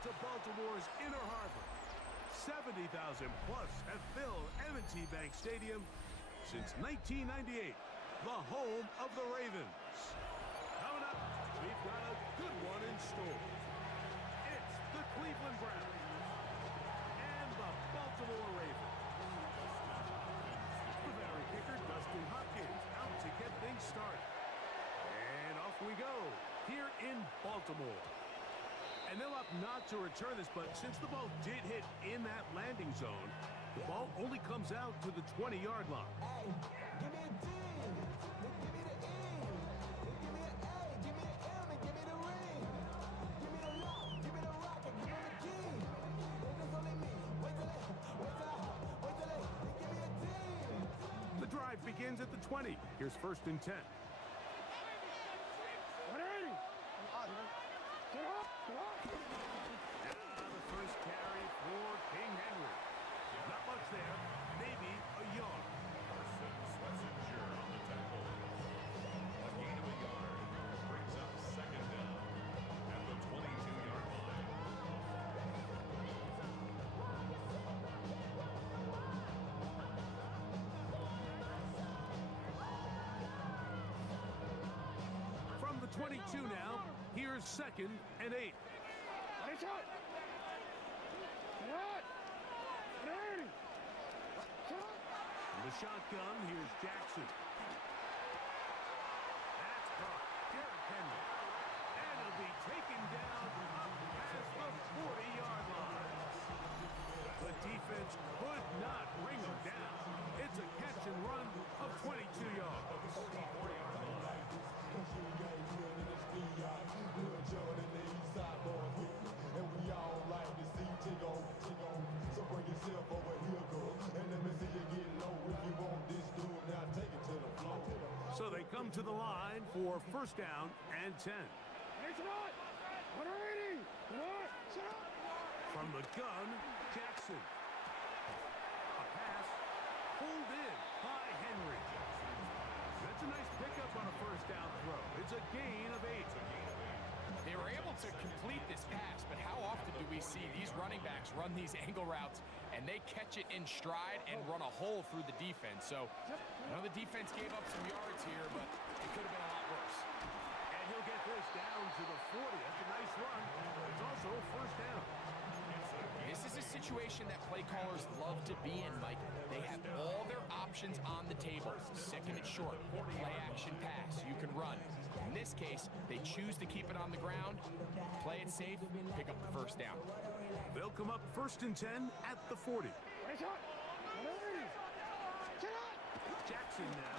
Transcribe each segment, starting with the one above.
to Baltimore's Inner Harbor. 70,000 plus have filled M&T Bank Stadium since 1998, the home of the Ravens. Coming up, we've got a good one in store. It's the Cleveland Browns and the Baltimore Ravens. The veteran kicker, Dustin Hopkins, out to get things started. And off we go, here in Baltimore. And they'll opt not to return this, but since the ball did hit in that landing zone, the ball only comes out to the 20-yard line. Hey, give me a D, give me the E, give me an A, give me an M, and give me the ring. Give me the lock, give me the rock, and give me the key. It's only me. Wait till they give me a D. The drive begins at the 20. Here's 1st and 10. The first carry for King Henry. Not much there, maybe a yard. Schlesinger on the tackle. A gain of a yard brings up 2nd down at the 22-yard line. From the 22 now, here's 2nd and 8. From the shotgun, here's Jackson. That's caught. Derrick Henry. And he'll be taken down up past the 40-yard line. The defense could not bring him down. It's a catch and run of 22 yards. And we all like to see Tigo. So bring yourself over here, girl. And let me see you get low. If you want this dude, now take it to the floor. So they come to the line for 1st down and 10. From the gun, Jackson. A pass pulled in by Henry. That's a nice pickup on a 1st down throw. It's a gain of 8. They were able to complete this pass, but how often do we see these running backs run these angle routes and they catch it in stride and run a hole through the defense? So, I know the defense gave up some yards here, but it could have been a lot worse. And he'll get this down to the 40. That's a nice run. It's also a 1st down. This is a situation that play callers love to be in, Mike. They have all their options on the table. 2nd and short, play action pass, you can run. In this case, they choose to keep it on the ground, play it safe, pick up the 1st down. They'll come up 1st and 10 at the 40. Jackson now.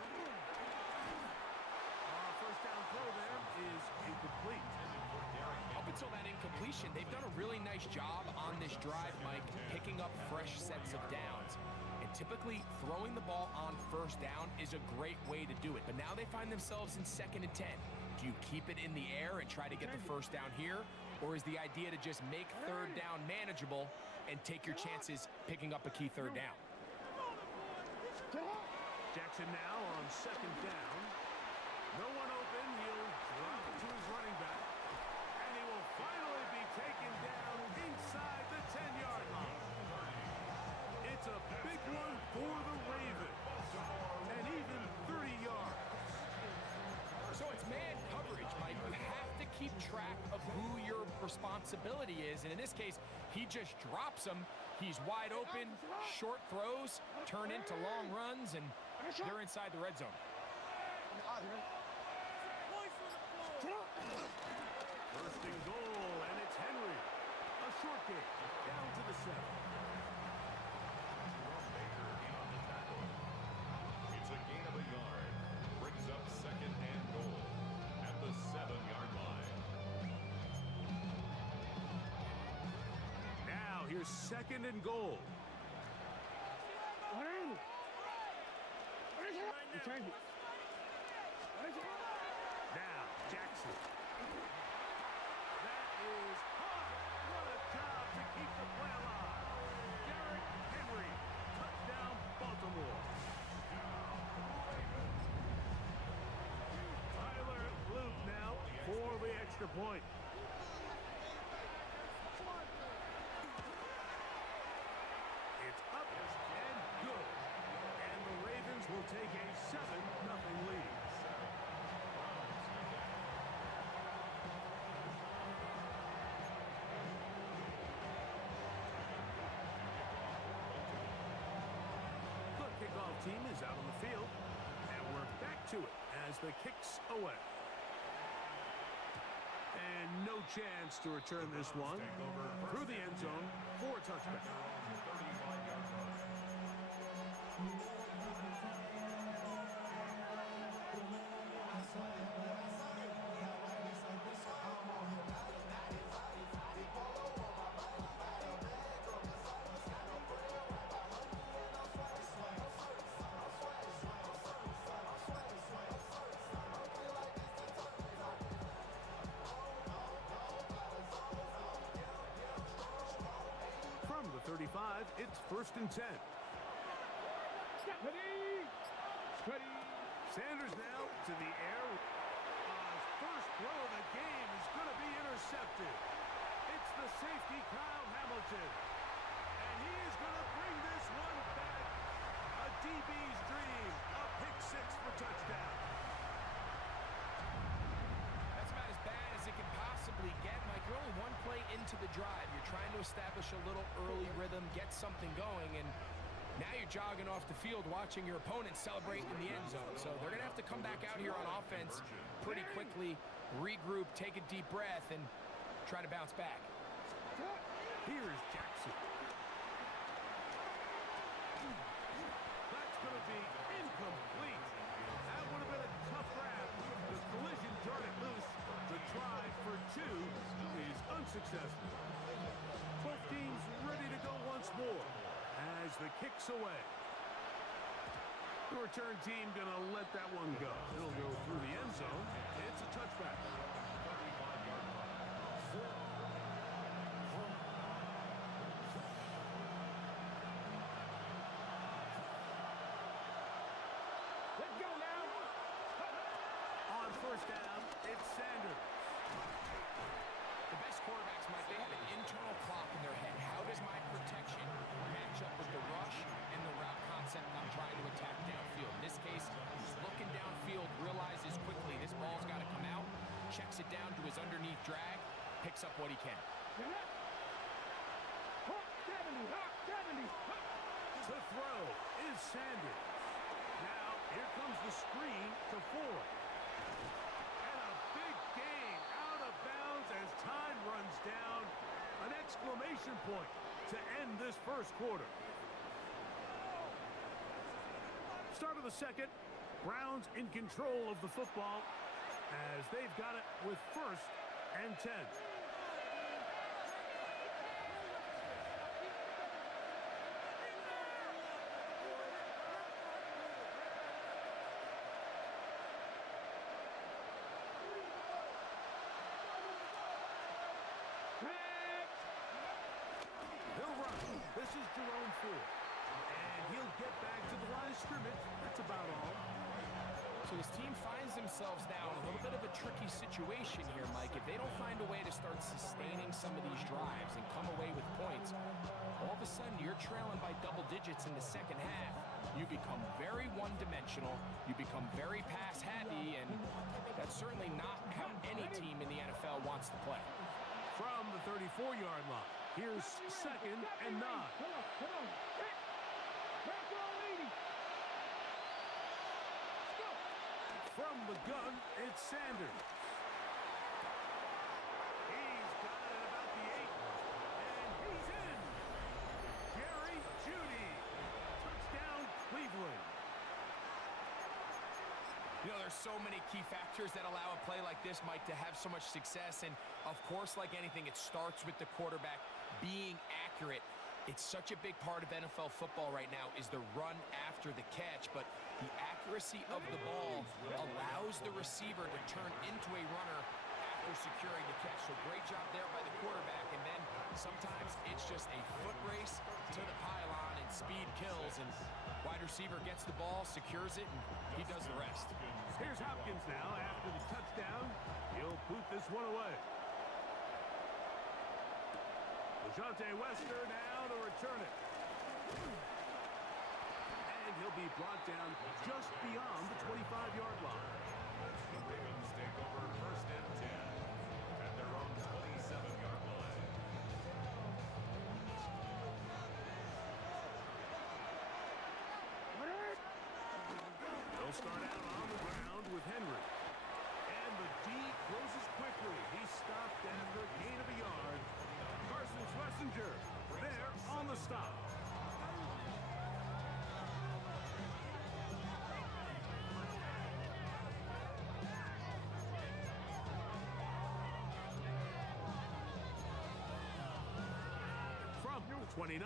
1st down throw there is incomplete. Up until that incompletion, they've done a really nice job on this drive, Mike, picking up fresh sets of downs. And typically, throwing the ball on 1st down is a great way to do it. But now they find themselves in 2nd and 10. Do you keep it in the air and try to get the 1st down here? Or is the idea to just make 3rd down manageable and take your chances picking up a key 3rd down? Jackson now on 2nd down. No one open. He'll drop it to his running back. And he will finally be taken down inside the 10-yard line. It's a big one for the Ravens. And even 30 yards. So it's man coverage, Mike. You have to keep track of who your responsibility is. And in this case, he just drops him. He's wide open. Short throws turn into long runs, and they're inside the red zone. First and goal, and it's Henry. A short game, down to the 7. It's a gain of a yard. Brings up 2nd and goal at the 7-yard line. Now here's 2nd and goal. Now Jackson. That is hard. What a job to keep the play alive. Derrick Henry, touchdown Baltimore. Tyler Luke now for the extra point. up and good. And the Ravens will take a 7-0 lead. The kickoff team is out on the field, and we're back to it as the kick's away. And no chance to return this one through the end zone for a touchback. From the 35, it's 1st and 10. Sanders now to the air. His first throw of the game is going to be intercepted. It's the safety, Kyle Hamilton. And he is going to bring this one back. A DB's dream. A pick six for touchdown. That's about as bad as it can possibly get, Mike. You're only one play into the drive. You're trying to establish a little early rhythm, get something going, and now you're jogging off the field watching your opponent celebrate in the end zone. So they're going to have to come back out here on offense pretty quickly, regroup, take a deep breath, and try to bounce back. Here's Jackson. That's going to be incomplete. That would have been a tough grab. The collision turned it loose. The try for two is unsuccessful. Both teams ready to go once more as the kick's away. The return team going to let that one go. It'll go through the end zone. It's a touchback. Let's go now. On 1st down, it's Sanders. The best quarterbacks, Mike, they have an internal clock in their head. How does my protection match up with the rush and the route concept I'm trying to attack downfield? In this case, he's looking downfield, realizes quickly this ball's got to come out, checks it down to his underneath drag, picks up what he can. To throw is Sanders. Now, here comes the screen to Ford. And a big gain out of bounds as time runs down. An exclamation point to end this first quarter. Start of the second. Browns in control of the football as they've got it with 1st and 10. He'll run. This is Jerome Ford. And he'll get back to the line of scrimmage. That's about all. So his team finds themselves now in a little bit of a tricky situation here, Mike. If they don't find a way to start sustaining some of these drives and come away with points, all of a sudden you're trailing by double digits in the second half. You become very one-dimensional. You become very pass-heavy, and that's certainly not how any team in the NFL wants to play. From the 34-yard line, here's 2nd and 9. From the gun, it's Sanders. He's got it at about the 8. And he's in. Jerry Jeudy. Touchdown, Cleveland. You know, there's so many key factors that allow a play like this, Mike, to have so much success. And, of course, like anything, it starts with the quarterback being accurate. It's such a big part of NFL football right now is the run after the catch, but the accuracy of the ball allows the receiver to turn into a runner after securing the catch. So great job there by the quarterback, and then sometimes it's just a foot race to the pylon and speed kills, and wide receiver gets the ball, secures it, and he does the rest. Here's Hopkins now after the touchdown. He'll boot this one away. DeJounte Wester now to return it. And he'll be brought down just beyond the 25-yard line. The Ravens take over first and 10 at their own 27-yard line. They'll start out on the ground with Henry. And the D closes quickly. He stopped after a gain of a yard. Carson Schlesinger there on the stop. From the 29,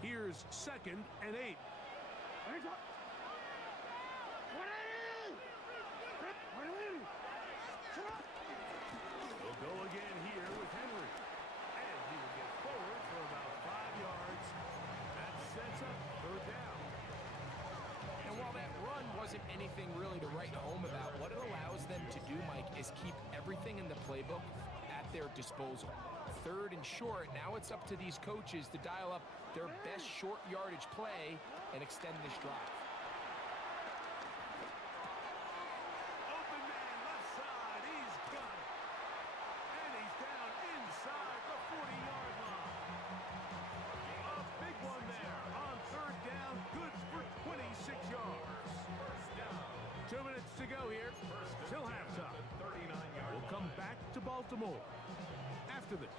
here's 2nd and 8. He'll go again here with Henry. And he will get forward for about 5 yards. That sets up 3rd down. And while that run wasn't anything really to write home about, what it allows them to do, Mike, is keep everything in the playbook at their disposal. 3rd and short, now it's up to these coaches to dial up their best short yardage play and extend this drive. Open man left side. He's got it. And he's down inside the 40-yard line. A big one there on 3rd down. Good for 26 yards. 2 minutes to go here till halftime. We'll come back to Baltimore after this.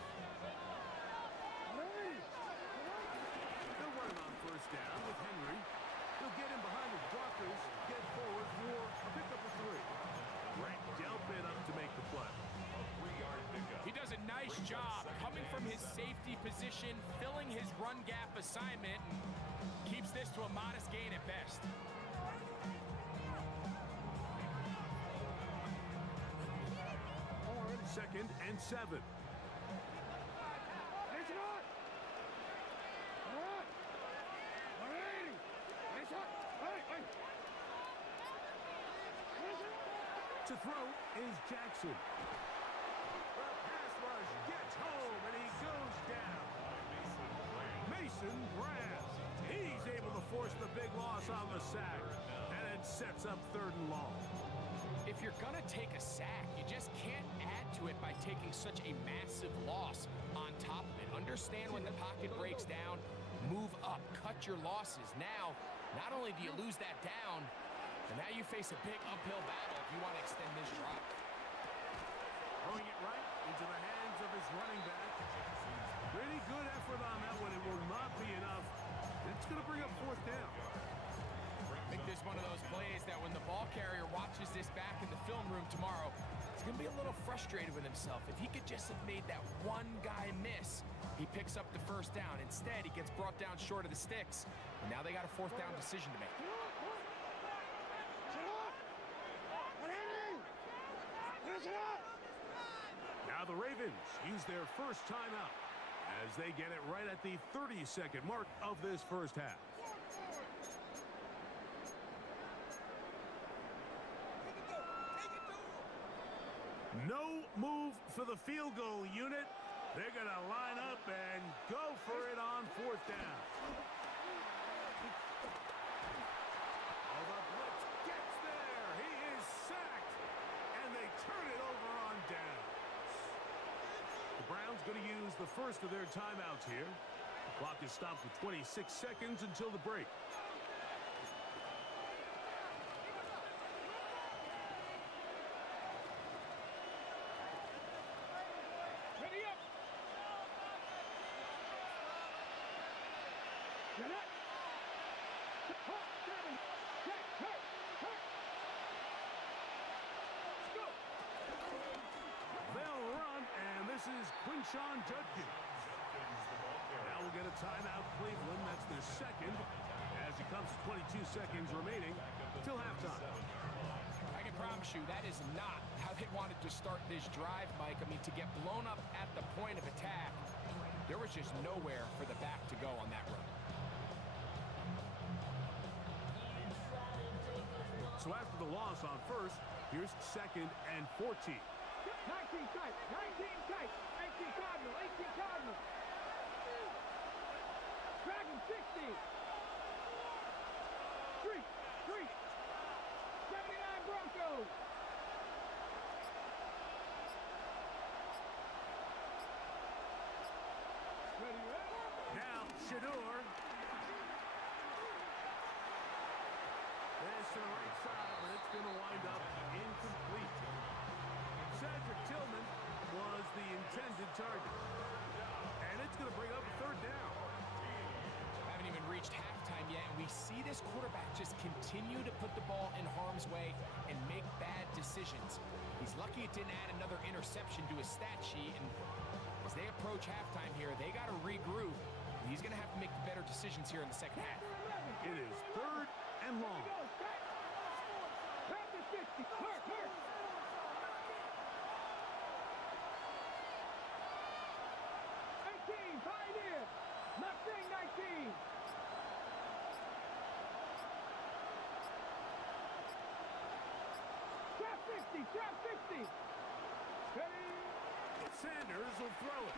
They'll run it on 1st down with Henry. He'll get him behind his blockers, get forward for a pickup of 3. Grant Delpit up to make the play. A 3-yard pickup. He does a nice job coming from his safety position, filling his run gap assignment, and keeps this to a modest gain at best. On 2nd and 7. To throw is Jackson. The pass rush gets home, and he goes down. Mason Graham. He's able to force the big loss on the sack, and it sets up 3rd and long. If you're going to take a sack, you just can't add to it by taking such a massive loss on top of it. Understand when the pocket breaks down, move up, cut your losses. Now, not only do you lose that down, and now you face a big uphill battle if you want to extend this drive. Throwing it right into the hands of his running back. Pretty good effort on that one. It will not be enough. It's going to bring up 4th down. I think this is one of those plays that when the ball carrier watches this back in the film room tomorrow, he's going to be a little frustrated with himself. If he could just have made that one guy miss, he picks up the 1st down. Instead, he gets brought down short of the sticks, and now they got a 4th down decision to make. Now the Ravens use their first timeout as they get it right at the 30-second mark of this 1st half. No move for the field goal unit. They're going to line up and go for it on 4th down. Oh, the blitz gets there. He is sacked, and they turn it over on downs. The Browns going to use the first of their timeouts here. The clock is stopped with 26 seconds until the break. They'll run, and this is Quinshawn Judkins. Now we'll get a timeout, Cleveland. That's their 2nd, as it comes to 22 seconds remaining till halftime. I can promise you that is not how they wanted to start this drive, Mike. I mean, to get blown up at the point of attack, there was just nowhere for the back to go on that run. So after the loss on 1st, here's 2nd and 14. 19 tight, 19 tight, 18 Cardinal, 18 Cardinal. Dragon 60. Shador. This to the right side, but it's going to wind up incomplete. Cedric Tillman was the intended target. And it's going to bring up a third down. Haven't even reached halftime yet, and we see this quarterback just continue to put the ball in harm's way and make bad decisions. He's lucky it didn't add another interception to his stat sheet, and as they approach halftime here, they got to regroup. He's going to have to make better decisions here in the second half. It is third and long. Pioneer! Mustang 19! Trap 60! Trap 60! Ready? Sanders will throw it.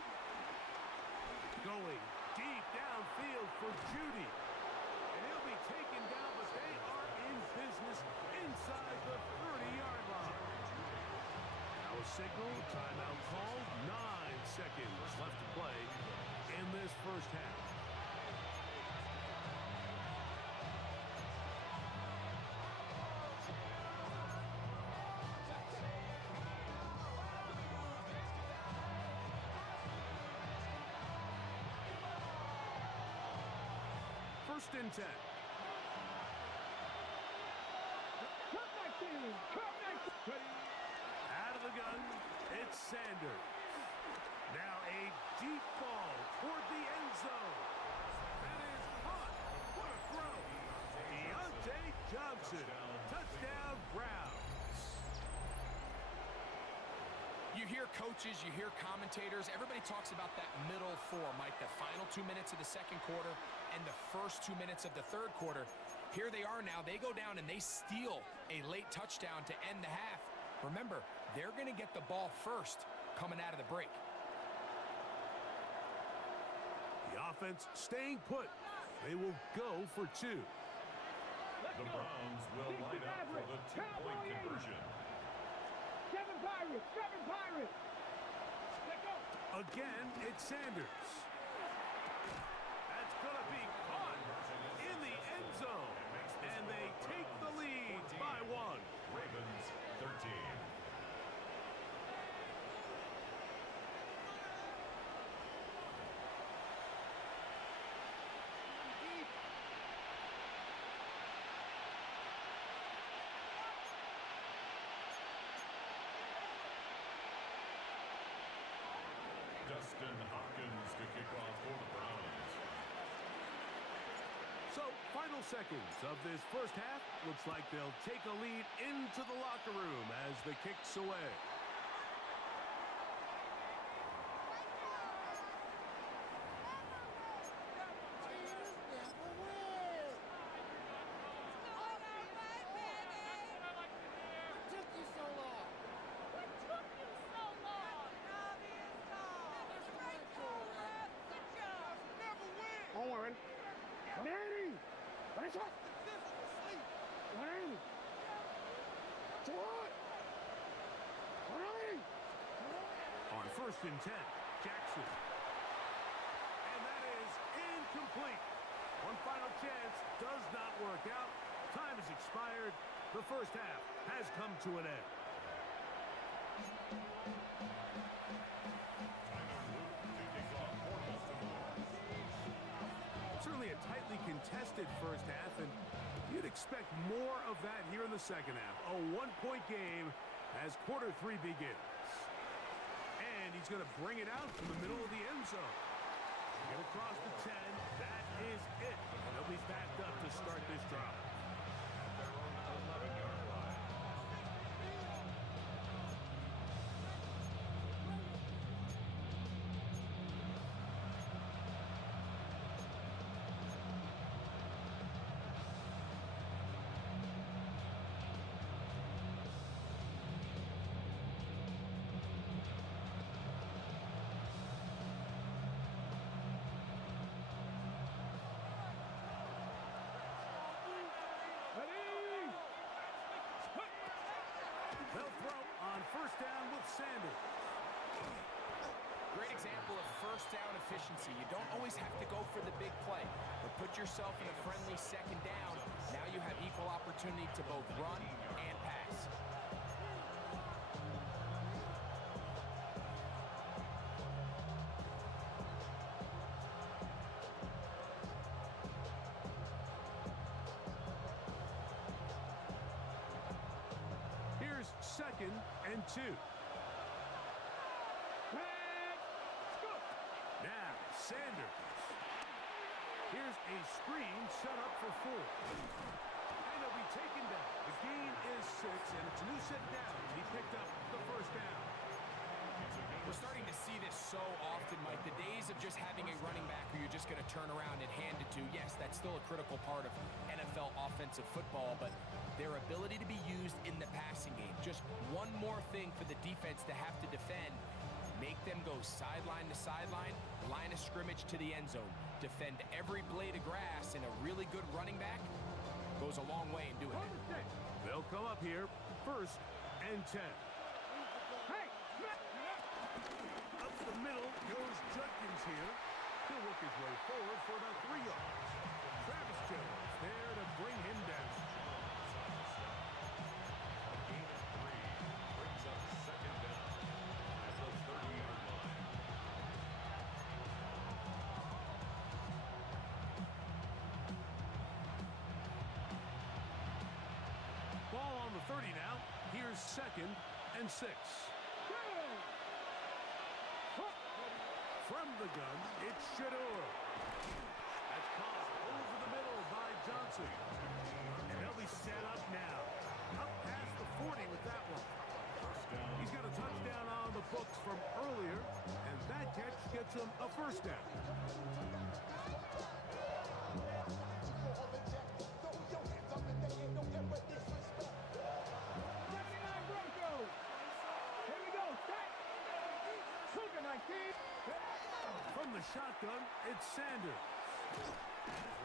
Going deep downfield for Judy. And he'll be taken down, but they are in business inside the 30-yard line. Now a signal, timeout called. 9 seconds left to play in this first half. First and 10. Trap 19! Trap 19! Out of the gun, it's Sanders. Now a deep ball toward the end zone. That is caught. What a throw. Deontay Johnson. Touchdown, Browns. You hear coaches, you hear commentators, everybody talks about that middle four, Mike, the final 2 minutes of the second quarter and the first 2 minutes of the third quarter. Here they are now. They go down and they steal a late touchdown to end the half. Remember, they're going to get the ball first coming out of the break. The offense staying put. They will go for 2. The Browns will line up for the two-point conversion. 7 Pirates! 7 Pirates! Let go! Again, it's Sanders. That's going to be caught in the end zone. And they take the lead by 1. Ravens 13. Dustin Hopkins to kick off for the Browns. So, final seconds of this first half. Looks like they'll take a lead into the locker room as the kick's away. Owen! 180! That's what? 180! To what? 180! On first and 10, Jackson. And that is incomplete. One final chance does not work out. Time has expired. The first half has come to an end. Certainly a tightly contested first half, and you'd expect more of that here in the second half. A one-point game as quarter 3 begins. And he's going to bring it out from the middle of the end zone. Get across the 10. That is it. They'll be backed up to start this drive. They'll throw on first down with Sanders. Great example of first down efficiency. You don't always have to go for the big play, but put yourself in a friendly second down. Now you have equal opportunity to both run and pass. Here's 2nd and 2. Now, Sanders. Here's a screen set up for 4. And he'll be taken down. The gain is 6, and it's a new set of downs. He picked up the first down. We're starting to see this so often, Mike. The days of just having a running back who you're just going to turn around and hand it to, yes, that's still a critical part of NFL offensive football, but their ability to be used in the passing game. Just one more thing for the defense to have to defend. Make them go sideline to sideline, line of scrimmage to the end zone. Defend every blade of grass, and a really good running back goes a long way in doing it. They'll come up here, 1st and 10. Up the middle goes Judkins here. He'll work his way forward for about 3 yards. Travis Jones there to bring him down. Gain of 3 brings up second down at the 30-yard line. Ball on the 30 now. Here's 2nd and 6. From the gun, it's Shador. That's caught over the middle by Johnson. And they'll be set up now. Up past the 40 with that one. He's got a touchdown on the books from earlier, and that catch gets him a first down. From the shotgun, it's Sanders.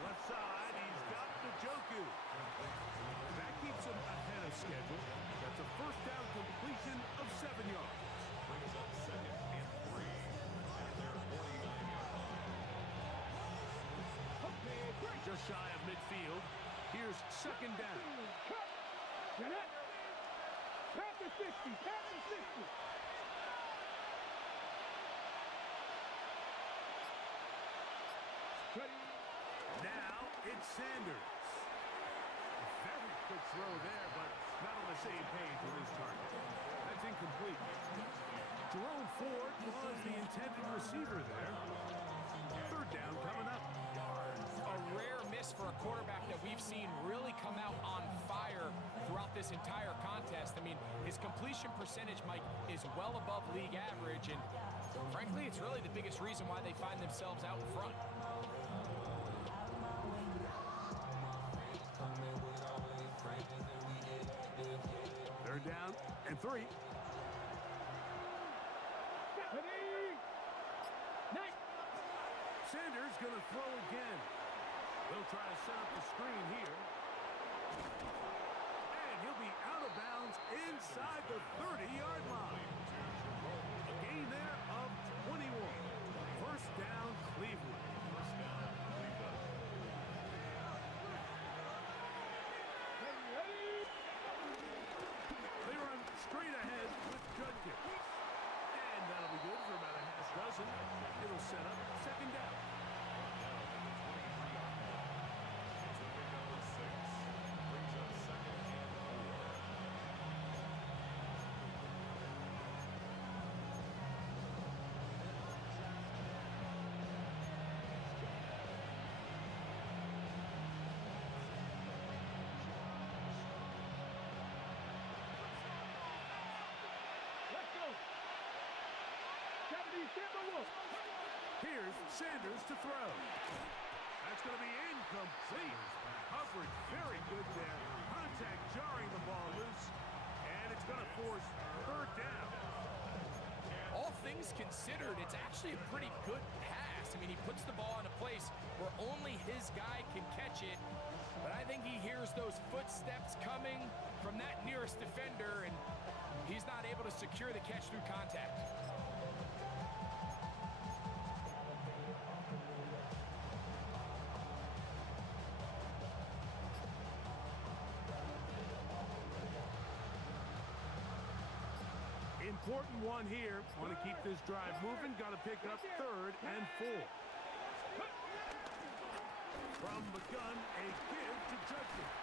Left side, he's got the Njoku. That keeps him ahead of schedule. That's a first down completion of 7 yards. Brings up 2nd and 3 at their 49-yard line. Just shy of midfield. Here's 2nd down. Pass the 60. Pass the 60. Now it's Sanders. Very quick throw there, but not on the same page with his target. That's incomplete. Jerome Ford was the intended receiver there. 3rd down coming up. A rare miss for a quarterback that we've seen really come out on fire throughout this entire contest. I mean, his completion percentage, Mike, is well above league average, and frankly, it's really the biggest reason why they find themselves out in front. 3rd down and 3. Sanders going to throw again. They'll try to set up the screen here. And he'll be out of bounds inside the 30-yard line. A gain there of 21. First down, Cleveland. First down, Cleveland. They run straight ahead with Judkins. And that'll be good for about a half dozen. It'll set up 2nd down. Brings up 2nd and 4. Let's go. 70, Timberwolves. Here's Sanders to throw. That's going to be incomplete. Coverage very good there. Contact jarring the ball loose. And it's going to force 3rd down. All things considered, it's actually a pretty good pass. I mean, he puts the ball in a place where only his guy can catch it. But I think he hears those footsteps coming from that nearest defender, and he's not able to secure the catch through contact. important one here. Want to keep this drive moving. Got to pick up 3rd and 4. From the gun, a give to Judkins.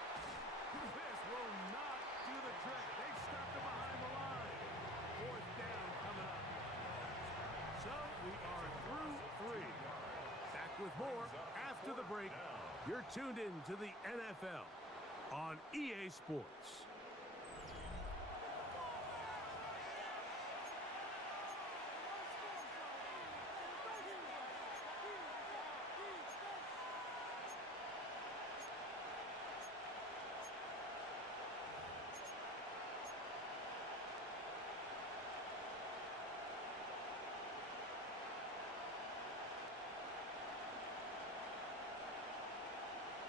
This will not do the trick. They've stopped it behind the line. 4th down coming up. So we are through 3. Back with more after the break. You're tuned in to the NFL on EA Sports.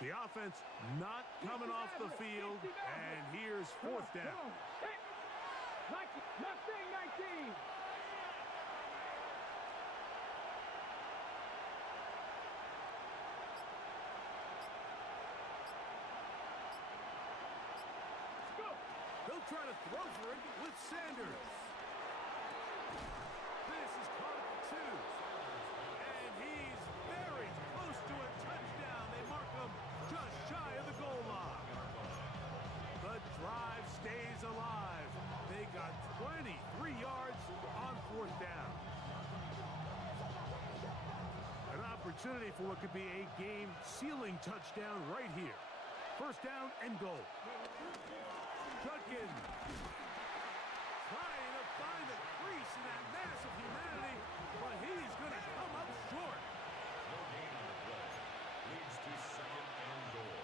The offense not coming off the field, and here's 4th down. Mustang 19. Go. They'll try to throw for it with Sanders. This is caught at the 2. And he's very close to a touchdown. They mark him just shy of the goal line. The drive stays alive. They got 23 yards on 4th down. An opportunity for what could be a game-sealing touchdown right here. 1st down and goal. Judkins trying to find a crease in that mass of humanity, but he's going to come up short. No gain on the play. Leads to 2nd and goal.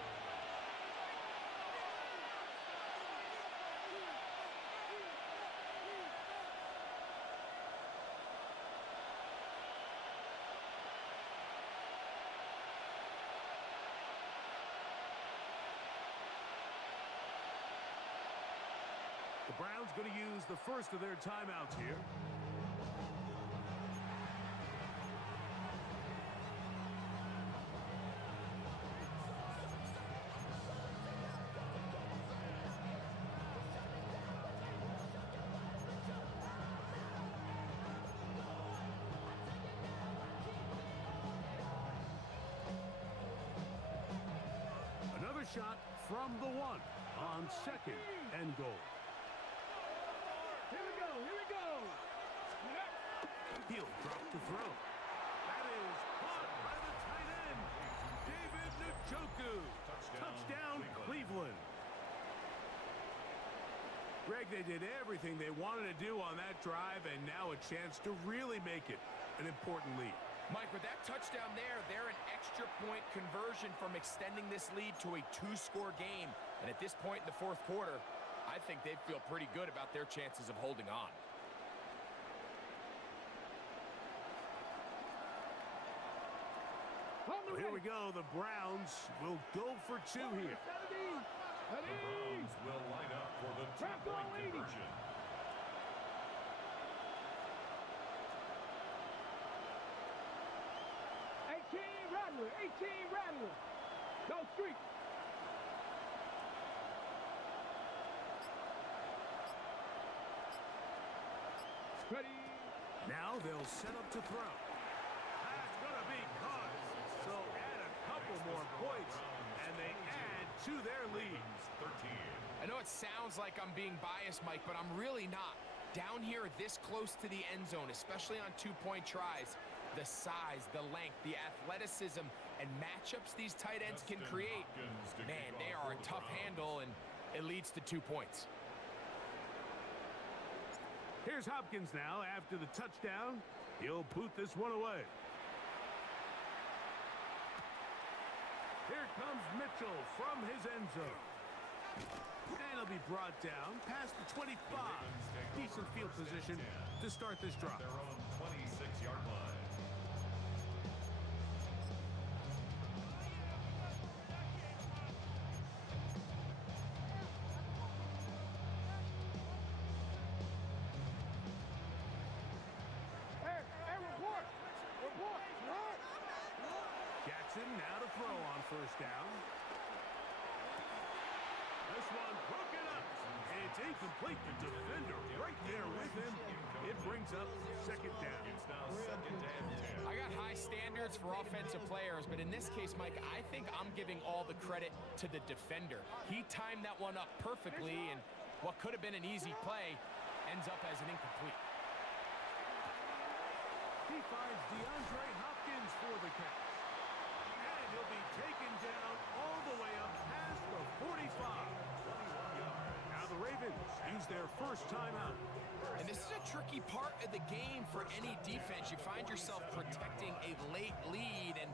The Browns going to use the first of their timeouts here. Another shot from the 1 on 2nd and goal. Here we go. He'll drop to throw. That is caught by the tight end, David Njoku. Touchdown, Cleveland. Greg, they did everything they wanted to do on that drive, and now a chance to really make it an important lead. Mike, with that touchdown there, they're an extra point conversion from extending this lead to a 2-score game. And at this point in the 4th quarter, I think they feel pretty good about their chances of holding on. Well, here we go. The Browns will go for 2 here. The Browns will line up for the 2-point conversion. 18 Rattler. Go street. Ready. Now they'll set up to throw. That's going to be caught. So add a couple more points, and they add to their lead. 13. I know it sounds like I'm being biased, Mike, but I'm really not. Down here this close to the end zone, especially on 2-point tries, the size, the length, the athleticism, and matchups these tight ends can create, man, they are a tough handle, and it leads to 2 points. Here's Hopkins now after the touchdown. He'll boot this one away. Here comes Mitchell from his end zone. And he'll be brought down past the 25. Decent field position to start this drive. Their own 26-yard line. Jackson now to throw on 1st down. This one broken up It's incomplete. The defender right there with him. It brings up second down. It's now second and 10. I got high standards for offensive players, but in this case, Mike, I think I'm giving all the credit to the defender. He timed that one up perfectly, and what could have been an easy play ends up as an incomplete. He finds DeAndre Hopkins for the catch. And he'll be taken down all the way up past the 45. 21 yards. Now the Ravens use their first timeout. And this is a tricky part of the game for any defense. You find yourself protecting a late lead, and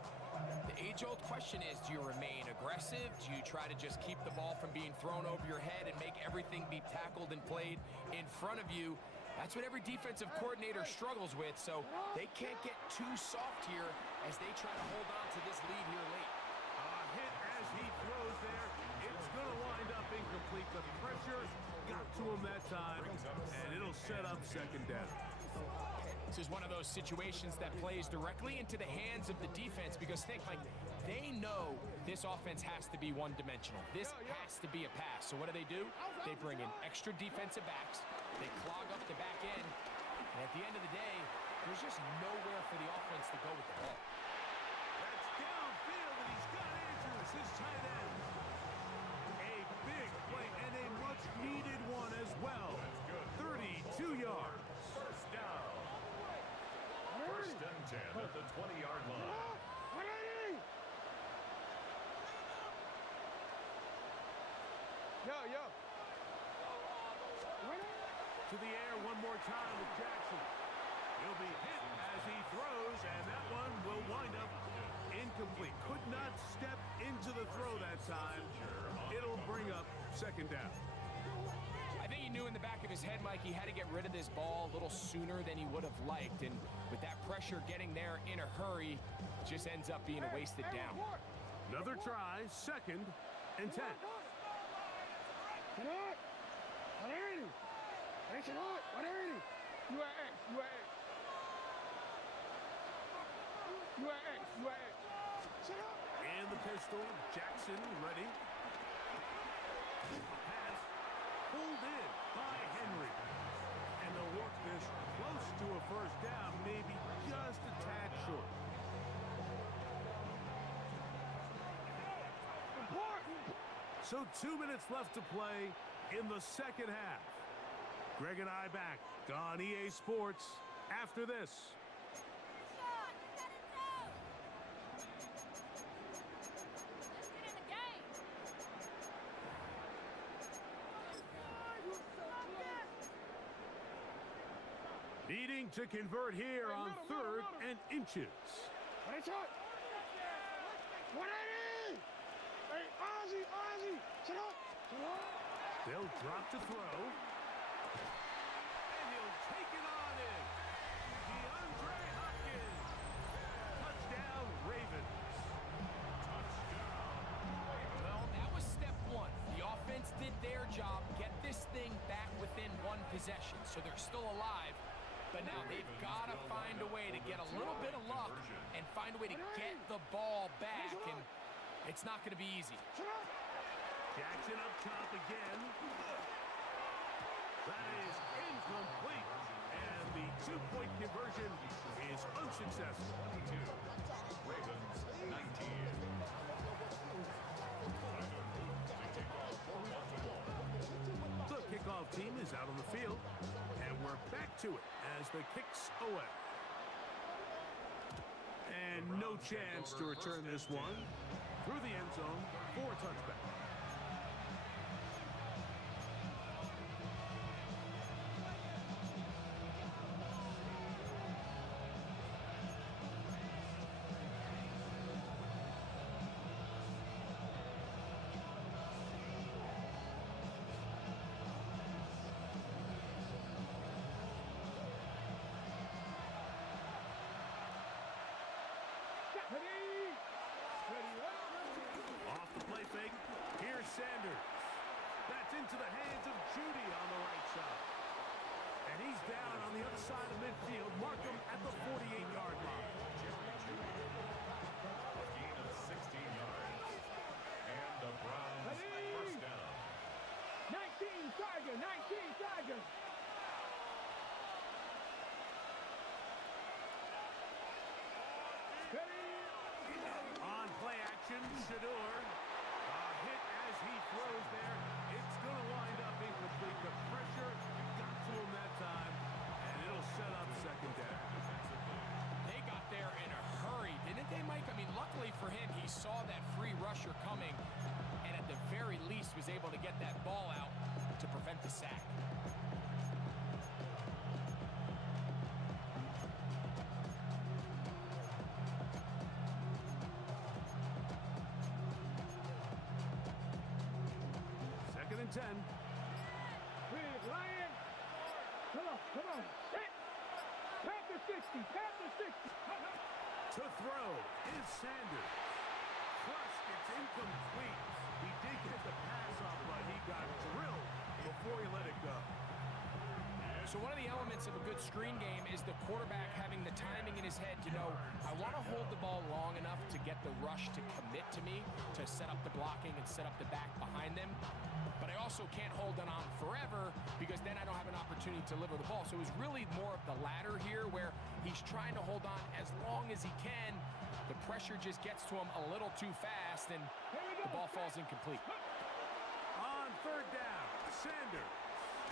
the age-old question is, do you remain aggressive? Do you try to just keep the ball from being thrown over your head and make everything be tackled and played in front of you? That's what every defensive coordinator struggles with, so they can't get too soft here as they try to hold on to this lead here late. Hit as he throws there. It's going to wind up incomplete. The pressure got to him that time, and it'll set up second down. This is one of those situations that plays directly into the hands of the defense because think, Mike, they know this offense has to be one-dimensional. This has to be a pass. So what do? They bring in extra defensive backs. They clog up the back end. And at the end of the day, there's just nowhere for the offense to go with the ball. That's downfield, and he's got Andrews, his tight end. A big play and a much-needed one as well. 32 yards. First down. First and 10 at the 20-yard line. Yo. To the air one more time with Jackson. He'll be hit as he throws, and that one will wind up incomplete. Could not step into the throw that time. It'll bring up second down. I think he knew in the back of his head, Mike, he had to get rid of this ball a little sooner than he would have liked. And with that pressure getting there in a hurry, it just ends up being a wasted down. Another try, second and 10. And the pistol, Jackson ready. Pass pulled in by Henry. And they'll work this close to a first down, maybe just a tad short. So 2 minutes left to play in the second half. Greg and I back on EA Sports after this. Needing to convert here on third and inches. They'll drop to throw. And he'll take it on in. DeAndre Hopkins. Touchdown, Ravens. Well, that was step one. The offense did their job, get this thing back within one possession, so they're still alive. But now they've got to find a way to get a little bit of luck and find a way to get the ball back, and it's not going to be easy. Jackson up top again. That is incomplete. And the two-point conversion is unsuccessful. 22. Ravens 19. The kickoff team is out on the field, and we're back to it as the kick's away. And no chance to return this one through the end zone for a touchback. Off the play fake, here's Sanders. That's into the hands of Judy on the right side. And he's down on the other side of midfield. Mark him at the 48-yard line. A gain of 16 yards. And the Browns first down. 19, Tiger, Shador. Hit as he throws there. It's going to wind up incomplete. The pressure got to him that time, and it'll set up second down. They got there in a hurry, didn't they, Mike? I mean, luckily for him, he saw that free rusher coming, and at the very least was able to get that ball out to prevent the sack. Second and 10. Big Lion. Come on. Hit. Panther 60. Panther 60. To throw is Sanders. Crushed, it's incomplete. He did get the pass off, but he got drilled before he let it go. So one of the elements of a good screen game is the quarterback having the timing in his head to know, I want to hold the ball long enough to get the rush to commit to me, to set up the blocking and set up the back behind them. But I also can't hold it on forever because then I don't have an opportunity to deliver the ball. So it was really more of the latter here where he's trying to hold on as long as he can. The pressure just gets to him a little too fast and the ball falls incomplete. On third down, Sanders.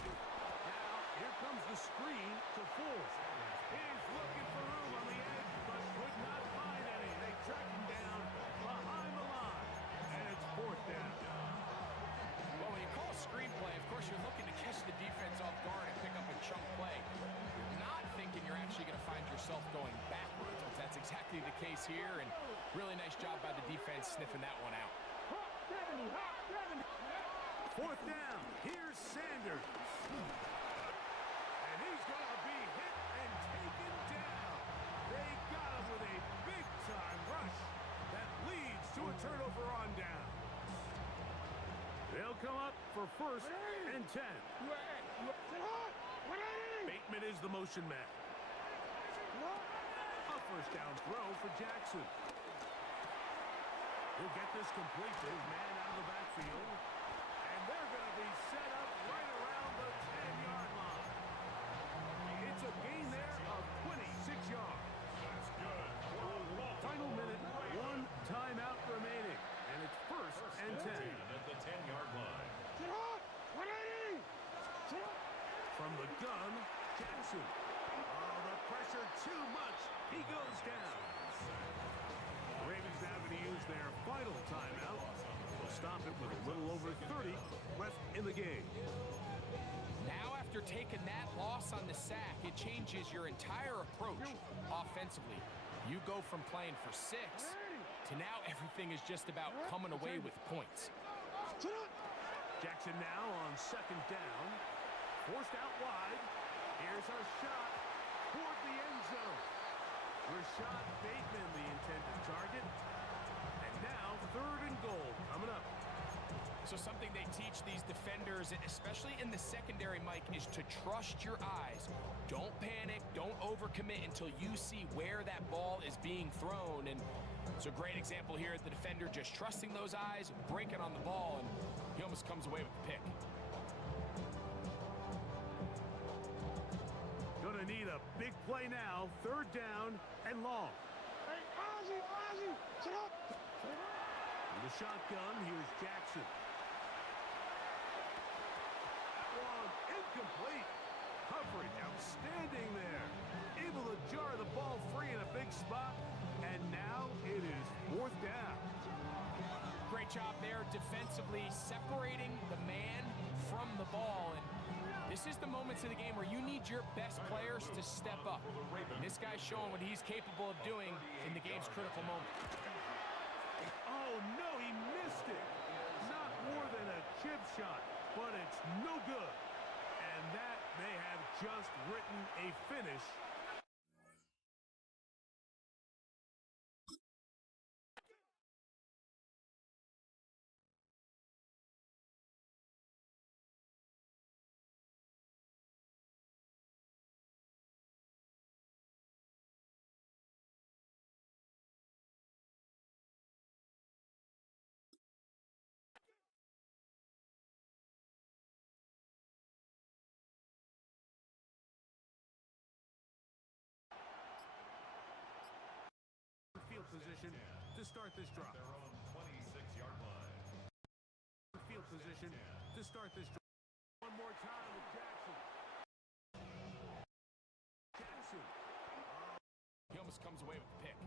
Now, here comes the screen to Ford. He's looking for room on the edge, but could not find any. They track him down behind the line, and it's fourth down. Well, when you call a screenplay, of course, you're looking to catch the defense off guard and pick up a chunk play. You're not thinking you're actually going to find yourself going backwards. That's exactly the case here, and really nice job by the defense sniffing that one out. Fourth down, here's Sanders. And he's going to be hit and taken down. They got him with a big-time rush that leads to a turnover on down. They'll come up for first and 10. Bateman is the motion man. A first down throw for Jackson. He'll get this complete to his man out of the backfield. And they're going to be set up right around the 10-yard line. It's a gain there of 26 yards. That's good. Final minute, one timeout remaining. And it's first and 10. At the 10-yard line. From the gun, Jackson. Oh, the pressure too much. He goes down. The Ravens now going to use their final timeout. They'll stop it with a little over 30 left in the game. Now, after taking that loss on the sack, it changes your entire approach offensively. You go from playing for 6 to now everything is just about coming away with points. Jackson now on second down. Forced out wide. Here's our shot toward the end zone. Rashad Bateman, the intended target. And now, third and goal coming up. So something they teach these defenders, especially in the secondary, Mike, is to trust your eyes. Don't panic, don't overcommit until you see where that ball is being thrown. And it's a great example here, the defender just trusting those eyes, breaking on the ball, and he almost comes away with the pick. Gonna need a big play now. Third down and long. Hey, Ozzy, sit up. With the shotgun, here's Jackson. Long, incomplete. Coverage outstanding there. Able to jar the ball free in a big spot. And now it is fourth down. Great job there defensively, separating the man from the ball. And this is the moments of the game where you need your best players to step up. And this guy's showing what he's capable of doing in the game's critical moment. Oh, no, he missed it. Not more than a chip shot, but it's no good. And that, they have just written a finish. Field position to start this drive. Their own 26-yard line. Field position to start this drive. One more time with Jackson. Jackson. He almost comes away with the pick.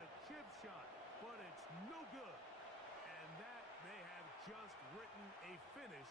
A chip shot, but it's no good. And that may have just written a finish.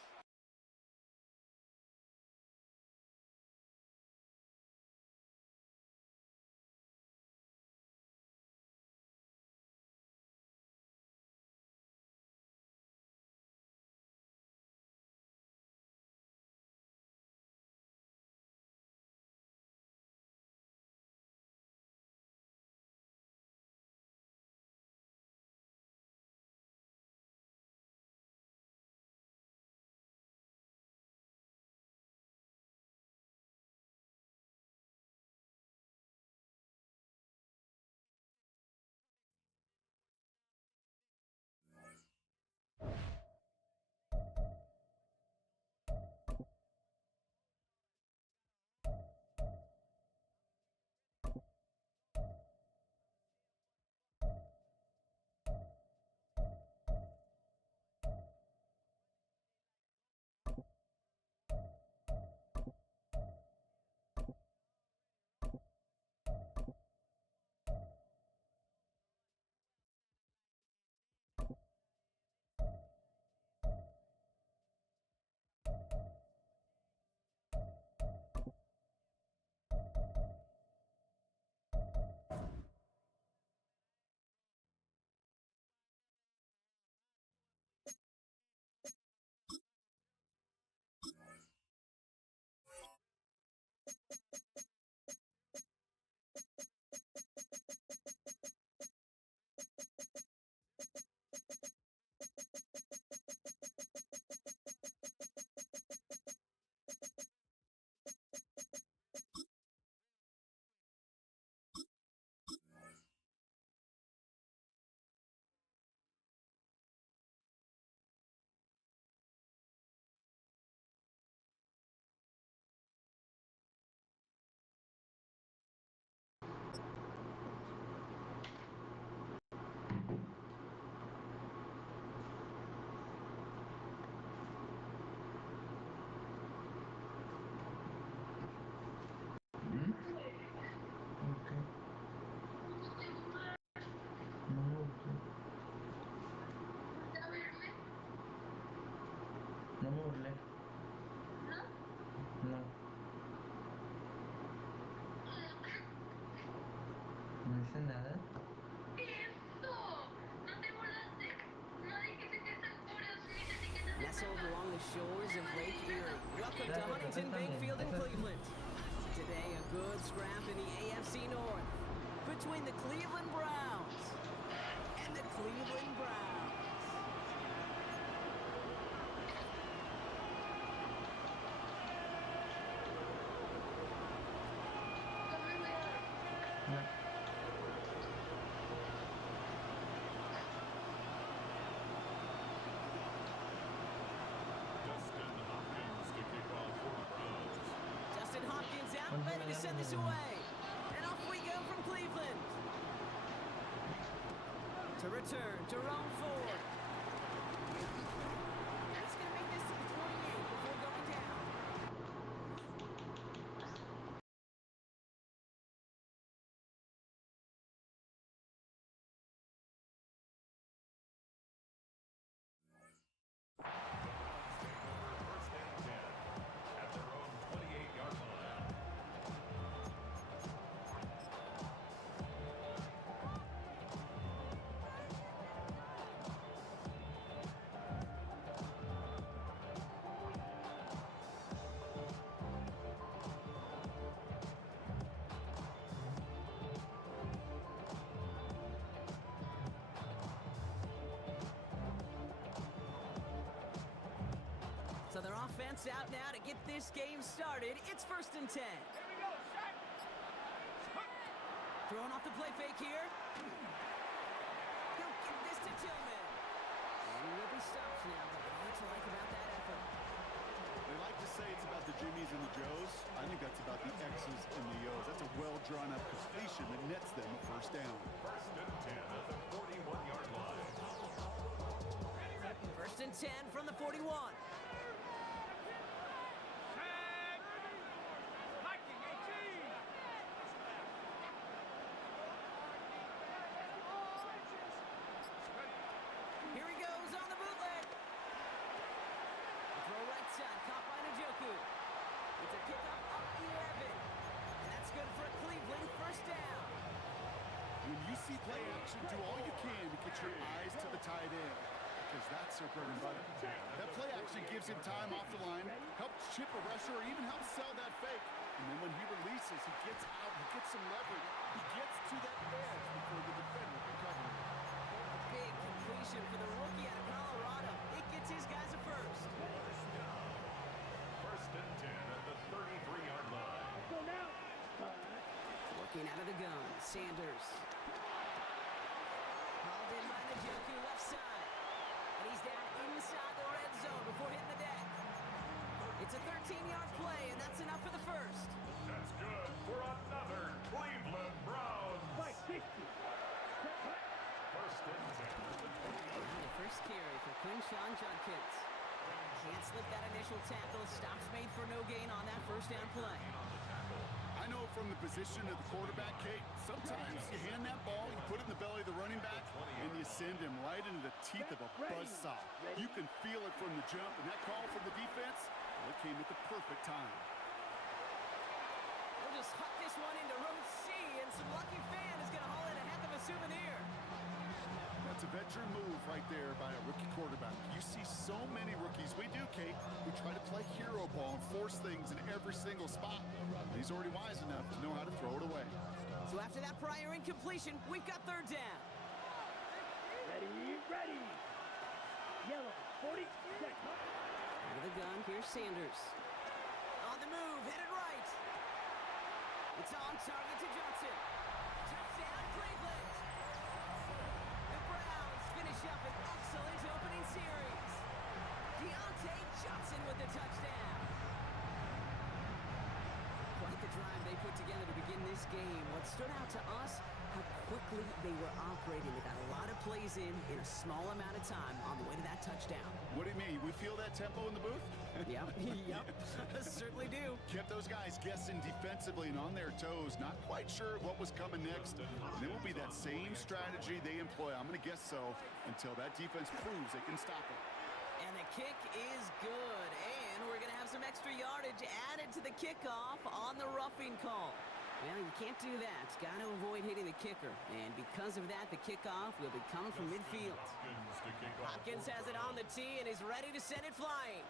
No me burlé. No. No hice nada. Nestled along the shores of Lake Erie. Welcome to Huntington Bank Field in Cleveland. Today, a good scrap in the AFC North between the Cleveland Browns and the Cleveland Browns. Dustin Hopkins to kick off for the Browns. Dustin Hopkins out, ready to send this away. And off we go from Cleveland. To return, Jerome Ford. He's going to make this to the 28 before going down. First and 10 at their own 28-yard line. So their offense out now to get this game started. It's 1st and 10. Here we go, shot. Throwing off the play fake here. He'll get this to Tillman. And he will be stopped now, but what to like about that effort? They like to say it's about the Jimmies and the Joes. I think that's about the X's and the O's. That's a well-drawn-up completion that nets them a first down. First and 10 at the 41-yard line. First and 10 from the 41. Here he goes on the bootleg. Throw right side, caught by Njoku. It's a kickoff up 11. And that's good for a Cleveland first down. When you see play action, do all you can to get your eyes to the tight end, because that's their bread and butter. That play action gives him time off the line, helps chip a rusher, or even helps sell that fake. And then when he releases, he gets out, he gets some leverage. He gets to that edge before the defender can cover him. A big completion for the rookie out of Colorado. It gets his guys a first. First and 10 at the 33-yard line. Go now. Looking out of the gun, Sanders. Hauled in by Njoku, left side. And he's down inside the red zone before hitting the deck. It's a 13-yard play, and that's enough for the first. That's good for another Cleveland Browns. Fight 60. First and 10. The first carry for Quinshawn Judkins. Can't slip that initial tackle. Stops made for no gain on that first down play. I know from the position of the quarterback, Kate, sometimes you hand that ball, you put it in the belly of the running back, and you send him right into the teeth of a buzzsaw. You can feel it from the jump, and that call from the defense, well, it came at the perfect time. We'll just huck this one into row C, and some lucky fan is going to haul in a heck of a souvenir. That's a veteran move right there by a rookie quarterback. You see so many rookies, we do, Kate, who try to play hero ball and force things in every single spot. He's already wise enough to know how to throw it away. So after that prior incompletion, we've got third down. Ready, ready. Yellow, 40, set. Out of the gun, here's Sanders. On the move, headed right. It's on target to Johnson. Touchdown, Cleveland. The Browns finish up an excellent opening series. Deontay Johnson with the touchdown. Quite the drive they put together to begin this game. What stood out to us, how quickly they were operating. They got a lot of plays in a small amount of time on the way to that touchdown. What do you mean? We feel that tempo in the booth? Yep, yep, certainly do. Kept those guys guessing defensively and on their toes, not quite sure what was coming next. And it will be that same strategy they employ, I'm going to guess so, until that defense proves they can stop it. And the kick is good, and we're going to have some extra yardage added to the kickoff on the roughing call. Well, you can't do that. Got to avoid hitting the kicker. And because of that, the kickoff will be coming from midfield. Hopkins has it on the tee and is ready to send it flying.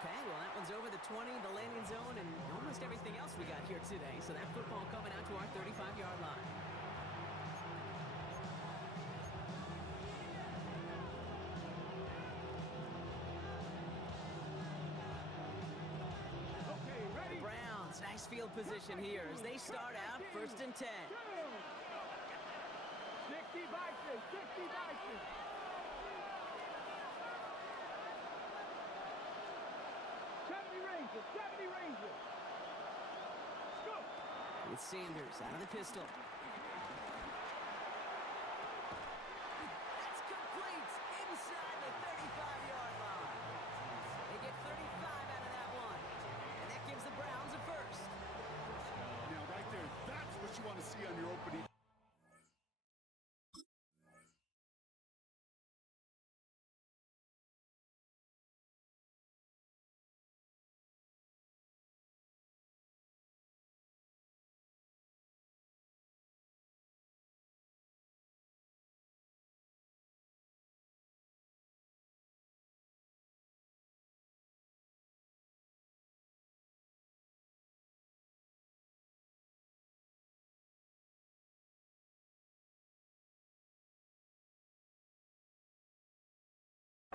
Okay, well, that one's over the 20, the landing zone, and almost everything else we got here today. So that football coming out to our 35-yard line. Nice field position here as they start out first and 10. 60 Vikings, 60 Vikings. 70 Rangers, 70 Rangers. Go. It's Sanders out of the pistol. That's complete inside the 35-yard line. They get 35 out of that one. And that gives the Browns a first. Now, right there, that's what you want to see on your opening.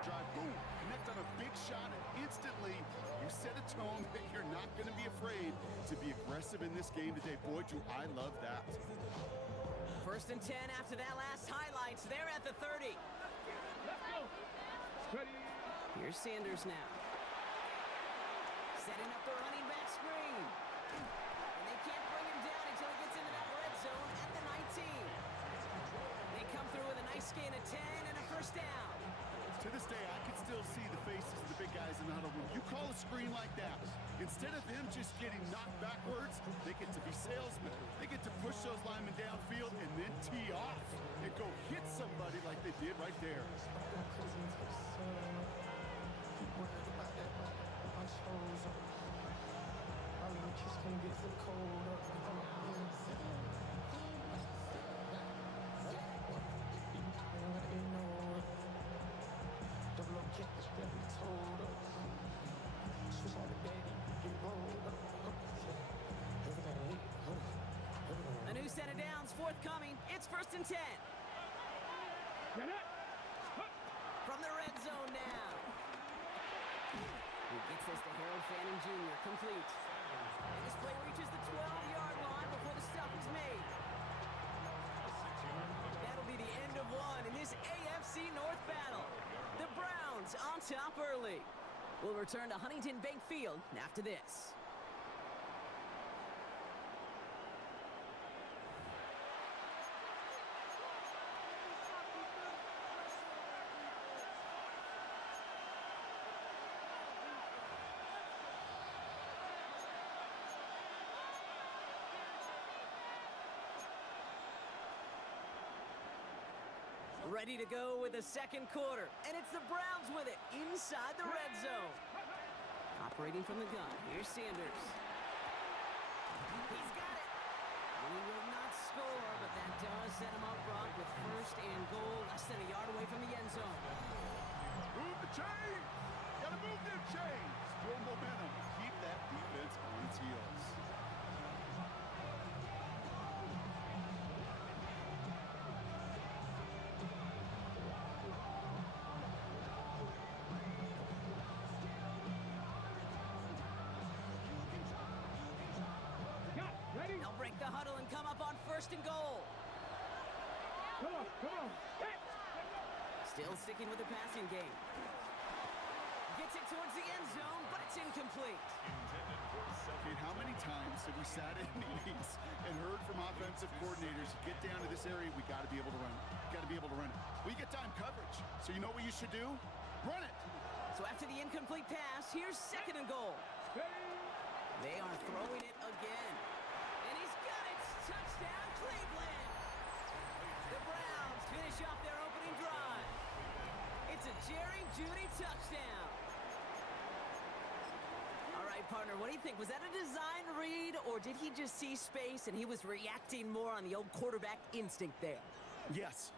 Drive, boom, connect on a big shot, and instantly you set a tone that you're not going to be afraid to be aggressive in this game today. Boy, do I love that. First and 10 after that last highlights. They're at the 30. Let's go. Ready. Here's Sanders now. Setting up the running back screen. And they can't bring him down until he gets into that red zone at the 19. They come through with a nice gain of 10 and a first down. To this day, I can still see the faces of the big guys in the huddle. When you call a screen like that, instead of them just getting knocked backwards, they get to be salesmen. They get to push those linemen downfield and then tee off and go hit somebody like they did right there. A new set of downs forthcoming. It's 1st and 10. From the red zone now. He gets this to Harold Fanning Jr. complete. And this play reaches the 12-yard line before the stop is made. That'll be the end of one in this AFC North battle. The Browns on top early. We'll return to Huntington Bank Field after this. Ready to go with the second quarter, and it's the Browns with it inside the red zone. Operating from the gun, here's Sanders. He's got it. And he will not score, but that does set him up, Brock, with 1st and goal, less than a yard away from the end zone. Move the chain! Gotta move them chains! Build momentum. Keep that defense on its heels. They'll break the huddle and come up on 1st and goal. Come on. Hey. Still sticking with the passing game. Gets it towards the end zone, but it's incomplete. Kate, how many times have we sat in meetings and heard from offensive coordinators, get down to this area, we got to be able to run it. Got to be able to run it. We get time coverage. So you know what you should do? Run it. So after the incomplete pass, here's 2nd and goal. They are throwing it again. And he's got it. Touchdown, Cleveland. The Browns finish off their opening drive. It's a Jerry Jeudy touchdown. All right, partner, what do you think? Was that a design read, or did he just see space and he was reacting more on the old quarterback instinct there? Yes.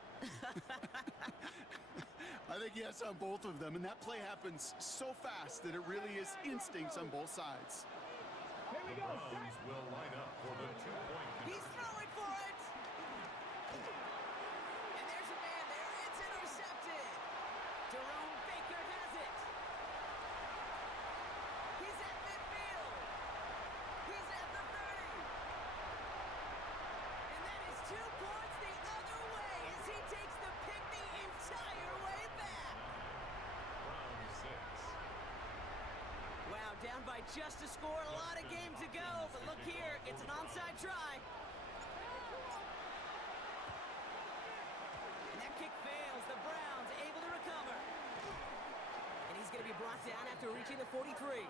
I think yes on both of them, and that play happens so fast that it really is instincts on both sides. Here we The go. Browns will line up for the 2-point He's throwing for it. And there's a man there. It's intercepted. Jerome Baker has it. He's at midfield. He's at the 30. And that is 2 points the other way as he takes the pick the entire way back. Browns 6. Wow, down by just a score. A lot of game to go. But look here, it's an onside try. And that kick fails. The Browns able to recover. And he's going to be brought down after reaching the 43.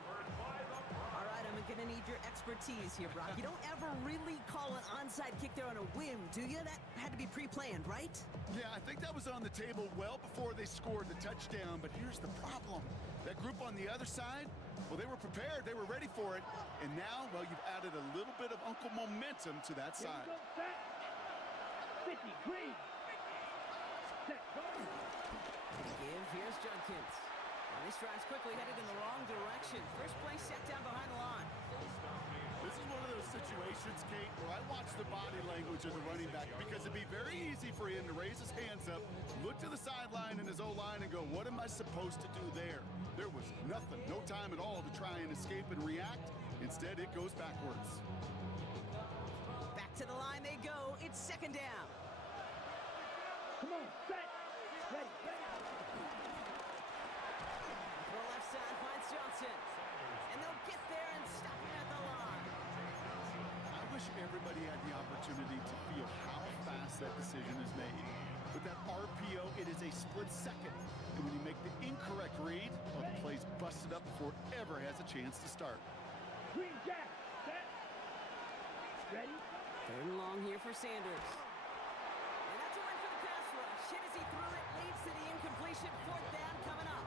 All right, I'm going to need your expertise here, Brock. You don't ever really call an onside kick there on a whim, do you? That had to be pre-planned, right? Yeah, I think that was on the table well before they scored the touchdown, but here's the problem. That group on the other side, well, they were prepared, they were ready for it, and now, well, you've added a little bit of Uncle Momentum to that Here side. we go. Set. 50. Green. Set. Go. Give. Here's Judkins. And this drive's quickly headed in the wrong direction. First place set down behind the line. This is one of those situations, Kate, where I watch the body language of the running back because it'd be very easy for him to raise his hands up, look to the sideline in his O-line and go, what am I supposed to do there? There was nothing, no time at all to try and escape and react. Instead, it goes backwards. Back to the line they go. It's 2nd down. Come on. Set. Ready. Throws side finds Johnson. And they'll get there and stop him at the line. I wish everybody had the opportunity to feel how fast that decision is made. With that RPO, it is a split second. And when you make the incorrect read, well, the play's busted up before it ever has a chance to start. Green jack, set. Ready? Third and long here for Sanders. And that's a win for the pass rush. Hit as he threw it, leads to the incompletion. Fourth down coming up.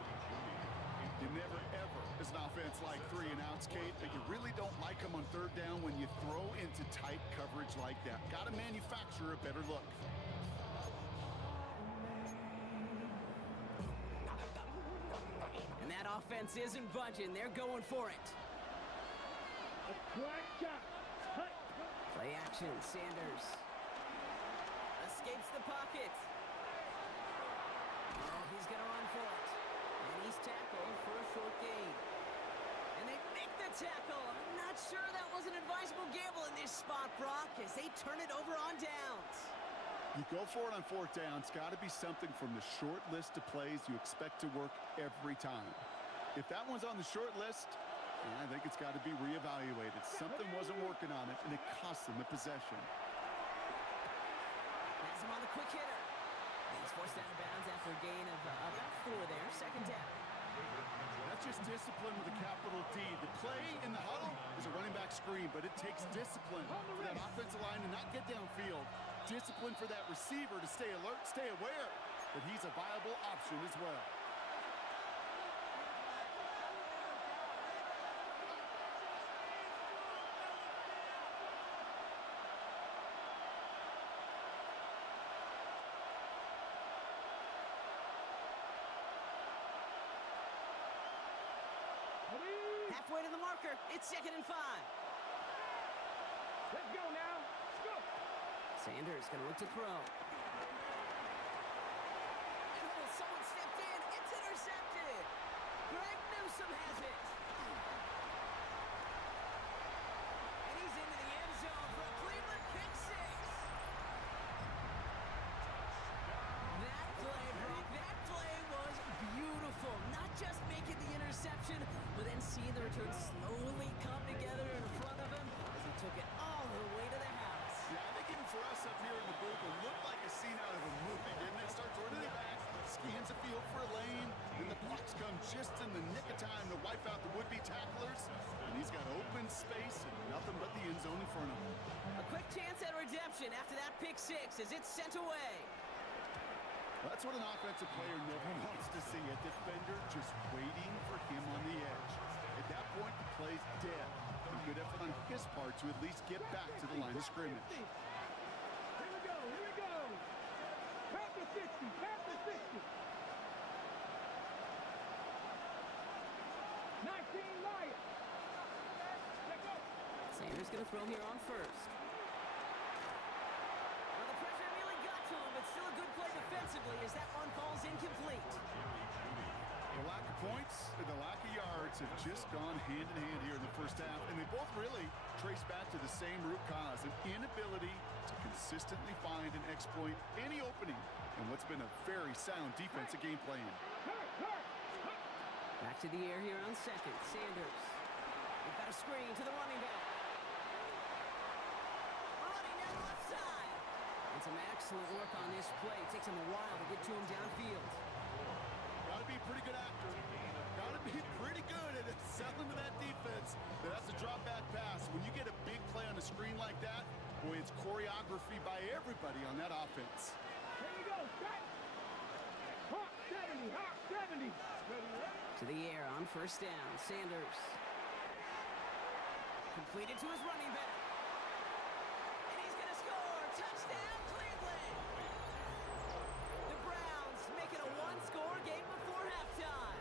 You never, ever, as an offense, like 3 and outs, Kate, but you really don't like them on third down when you throw into tight coverage like that. Got to manufacture a better look. And that offense isn't budging. They're going for it. A crack shot. Hut. Play action, Sanders. Escapes the pocket. Oh, he's going to run for it. And he's tackled for a short gain. And they make the tackle. I'm not sure that was an advisable gamble in this spot, Brock, as they turn it over on downs. You go for it on fourth down. It's got to be something from the short list of plays you expect to work every time. If that one's on the short list, I think it's got to be reevaluated. Something wasn't working on it, and it cost them the possession. Has him on the quick hitter. He's forced out of bounds after a gain of about 4 there. Second down. That's just discipline with a capital D. The play in the huddle is a running back screen, but it takes discipline for that offensive line to not get downfield. Discipline for that receiver to stay alert, stay aware that he's a viable option as well. Halfway to the marker. It's 2nd and 5. Let's go now. Let's go. Sanders going to look to throw. And someone stepped in. It's intercepted. Greg Newsome has it. And he's into the end zone for a Cleveland pick six. That play, Brock, that play was beautiful. Not just making the interception, but then seeing the return slowly come together in front of him as he took it all the way to the house. Yeah, I think even for us up here in the booth, it looked like a scene out of a movie, didn't it? Starts running it back, scans the field for a lane, and the blocks come just in the nick of time to wipe out the would-be tacklers. And he's got open space and nothing but the end zone in front of him. A quick chance at redemption after that pick six as it's sent away. That's what an offensive player never wants to see, a defender just waiting for him on the edge. At that point, the play's dead. A good effort on his part to at least get back to the line of scrimmage. Here we go. Here we go. Past the 60. Past the 60. 19 Lions. Let's go. Sanders going to throw here on first. Well, the pressure nearly got to him, but still a good play defensively as that one falls incomplete. The lack of points and the lack of yards have just gone hand in hand here in the first half, and they both really trace back to the same root cause, an inability to consistently find and exploit any opening in what's been a very sound defensive game plan. Back to the air here on second. Sanders. They've got a screen to the running back. Running down the left side. And some excellent work on this play. It takes him a while to get to him downfield. Got to be a pretty good actor. Got to be pretty good at selling to that defense. That's a drop back pass. When you get a big play on a screen like that, boy, it's choreography by everybody on that offense. Here we go. Strike. Hawk 70. Hawk 70. To the air on first down. Sanders. Completed to his running back. And he's going to score. Touchdown, Cleveland. The Browns make it a one-score game before halftime.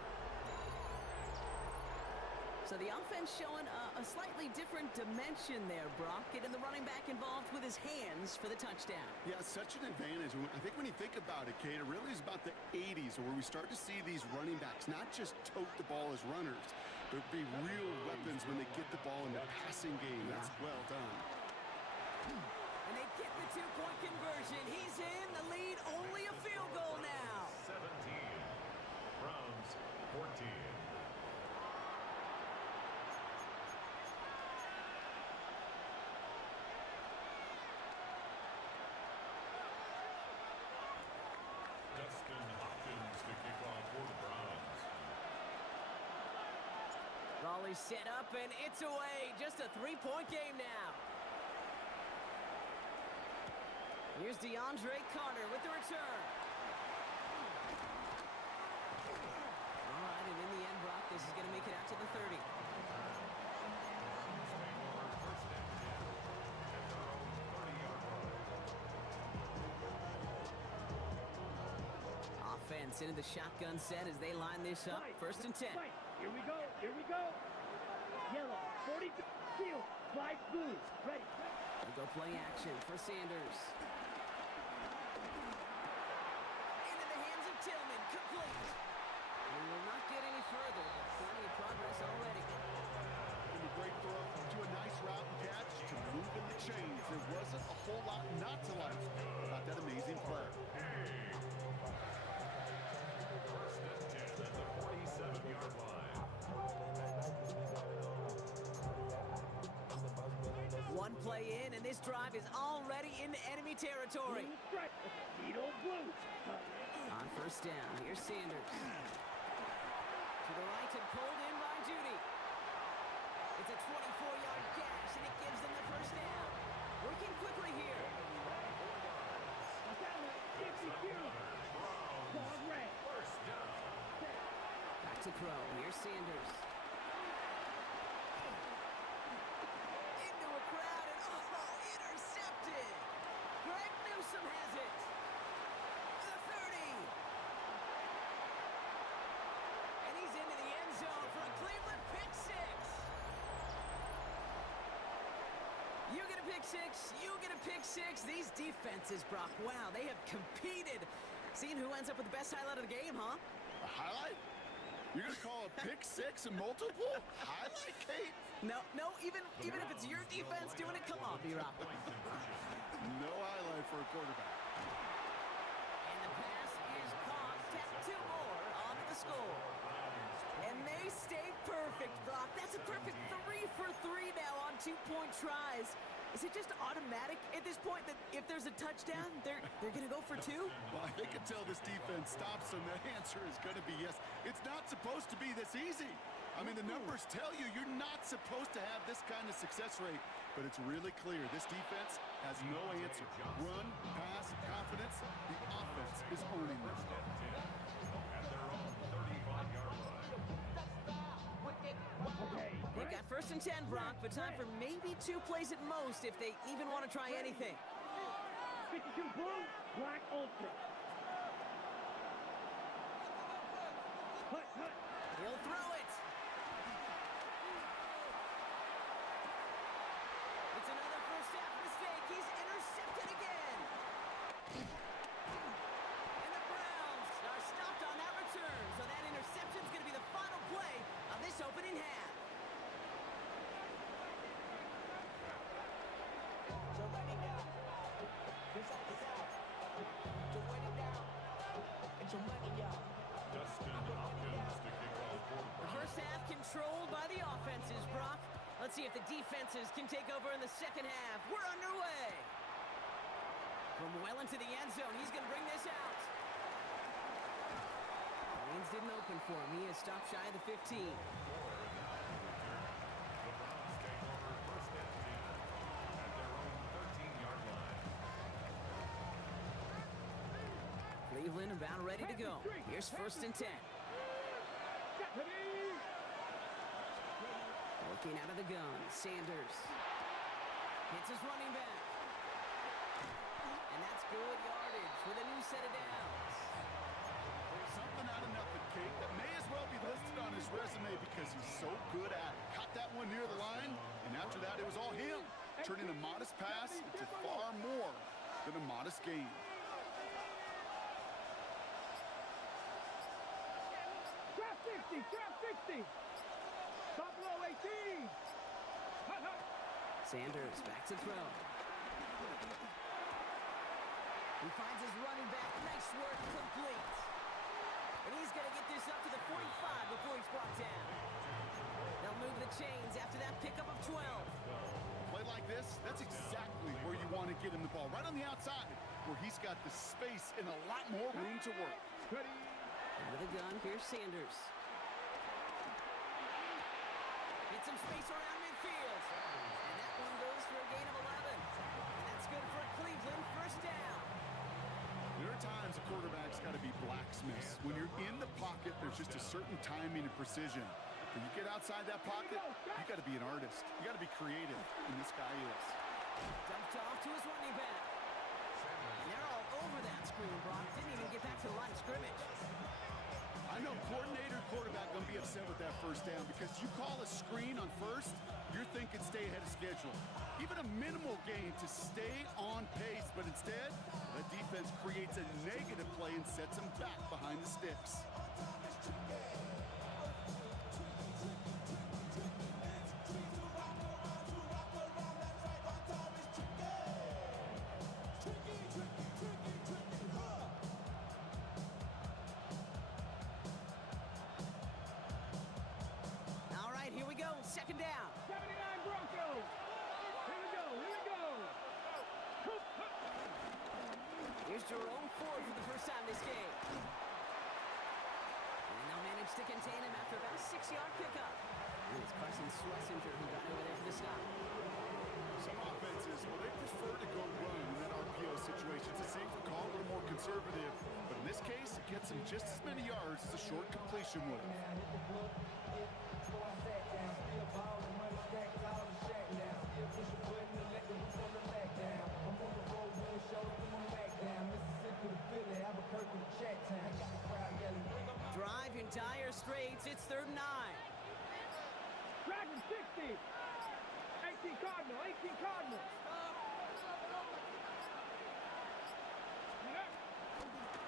So the offense showing a slightly different dimension there, Brock. Getting the running back involved with his hands for the touchdown. Yeah, such an advantage. I think when you think about it, Kate, it really is about the 80s where we start to see these running backs not just tote the ball as runners, but be real weapons when they get the ball in the passing game. That's well done. And they get the two-point conversion. He's in the lead, only a field goal now. 17. Browns 14. Finally set up, and it's away. Just a three-point game now. Here's DeAndre Carter with the return. All right, and in the end, Brock, this is going to make it out to the 30. Offense into the shotgun set as they line this up. First and 10. Here we go. Here we go. Yellow, 42, field, fly blue. Ready. We go play action for Sanders. Into the hands of Tillman, complete. We will not get any further, but plenty of progress already. And a great throw to a nice route and catch to move in the chains. There wasn't a whole lot not to like about that amazing play. First and 10 at the 47-yard line. One play in, and this drive is already into enemy territory. Needle blue. On first down, here's Sanders. To the right and pulled in by Judy. It's a 24-yard gash, and it gives them the first down. Working quickly here. First down. Back to throw, here's Sanders. Into a crowd, and intercepted. Greg Newsome has it. The 30. And he's into the end zone for a Cleveland pick six. You get a pick six, you get a pick six. These defenses, Brock, wow, they have competed. Seeing who ends up with the best highlight of the game, huh? A highlight? You're going to call a pick six and multiple? Highlight, Kate? No, even if it's your defense doing it, come on, B-Rob. No highlight for a quarterback. And the pass is caught. Tap two more onto the score. And they stay perfect, Brock. That's a perfect 3 for 3 now on 2-point tries. Is it just automatic at this point that if there's a touchdown, they're going to go for two? Well, I think until this defense stops them, the answer is going to be yes. It's not supposed to be this easy. I mean, the numbers tell you you're not supposed to have this kind of success rate, but it's really clear this defense has no answer. Run, pass, confidence, the offense is owning them. At their own 35-yard line. They've got first and 10, Brock, but time for maybe 2 plays at most if they even want to try anything. 52 blue, black ultra. Hut. He'll throw it. It's another first half mistake. He's intercepted again. And the Browns are stopped on that return, so that interception's going to be the final play of this opening half. Dustin Hopkins to kick off for the The first half controlled by the offenses, Brock. Let's see if the defenses can take over in the second half. We're underway. From well into the end zone, he's going to bring this out. Lanes didn't open for him. He is stopped shy of the 15. The Browns take over first and 10 at their own 13-yard line. Cleveland about ready to go. Here's first and 10. Looking out of the gun, Sanders. Hits his running back. And that's good yardage with a new set of downs. Something out of nothing, Kate, that may as well be listed on his resume because he's so good at it. Caught that one near the line, and after that it was all him, turning a modest pass into far more than a modest gain. Trap 60. Top low 18. Hut. Sanders back to throw. He finds his running back. Nice work, complete. And he's going to get this up to the 45 before he's brought down. They'll move the chains after that pickup of 12. Play like this, that's exactly where you want to get him the ball. Right on the outside, where he's got the space and a lot more room to work. Ready. Out of the gun, here's Sanders. some space around midfield. And that one goes for a gain of 11. And that's good for Cleveland, first down. There are times a quarterback's got to be blacksmiths. When you're in the pocket, there's just a certain timing and precision. When you get outside that pocket, you got to be an artist. You got to be creative, and this guy is. Dumped off to his running back. And they're all over that screen, Brock. Didn't even get back to the line of scrimmage. I know coordinator quarterback going to be upset with that first down because you call a screen on first, you're thinking stay ahead of schedule. Even a minimal gain to stay on pace, but instead, the defense creates a negative play and sets them back behind the sticks. All right, here we go. Second down. 79 Broncos. Here we go. Here we go. Here's Jerome Ford for the first time this game. And they'll manage to contain him after about a 6-yard pickup. And it's Carson Schlesinger who got over there for the stop. Some offenses, well, they prefer to go run in that RPO situation. It's a safer call, a little more conservative. But in this case, it gets them just as many yards as a short completion would. Drive in dire straits. It's 3rd and 9. Dragon 60. 18 Cardinal. 18 Cardinal.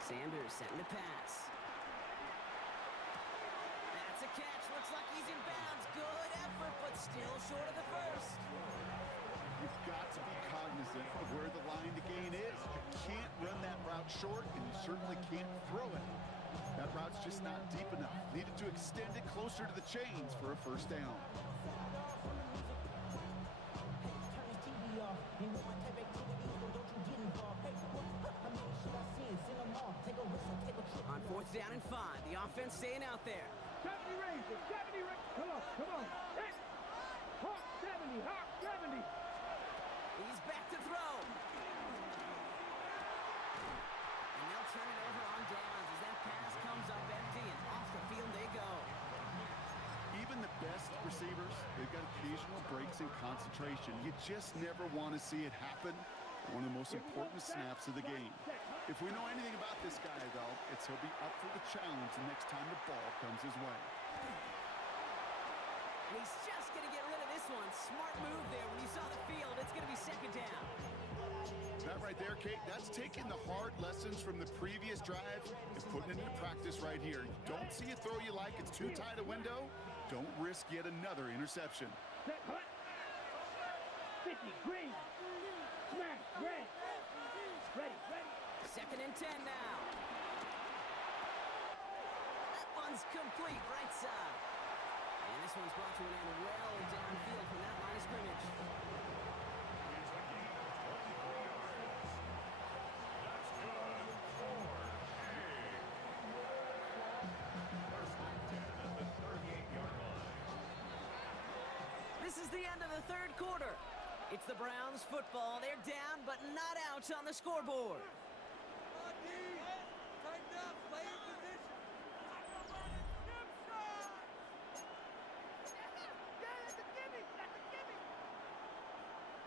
Sanders setting to pass. That's a catch. Looks like he's in bounds. Good effort, but still short of the first. You've got to be cognizant of where the line to gain is. You can't run that route short, and you certainly can't throw it. That route's just not deep enough. Needed to extend it closer to the chains for a first down. On 4th down and 5, the offense staying out there. 70 Razor. 70 Razor. Come on. Come on. Hey. Hawk 70. Hawk 70. He's back to throw. And they'll turn it over on downs as that pass comes up empty and off the field they go. Even the best receivers, they've got occasional breaks in concentration. You just never want to see it happen. One of the most important snaps of the game. If we know anything about this guy, though, it's he'll be up for the challenge the next time the ball comes his way. And he's just going to get rid of this one. Smart move there. When you saw the field, it's going to be 2nd down. That right there, Kate, that's taking the hard lessons from the previous drive and putting it into practice right here. You don't see a throw you like, it's too tight a window. Don't risk yet another interception. Set, hut. 50. Green. Smash. Red. Ready. Ready. 2nd and 10 now. That one's complete, right side. And this one's brought to an end well downfield from that line of scrimmage. This is the end of the 3rd quarter. It's the Browns football. They're down, but not out on the scoreboard.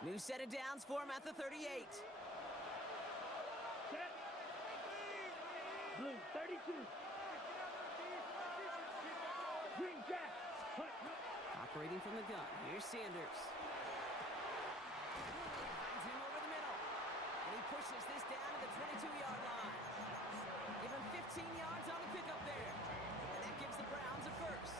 New set of downs for him at the 38. Set. Blue 32. Green Jack. Hut. Operating from the gun. Here's Sanders. Finds him over the middle. And he pushes this down to the 22-yard line. Give him 15 yards on the pickup there. And that gives the Browns a first.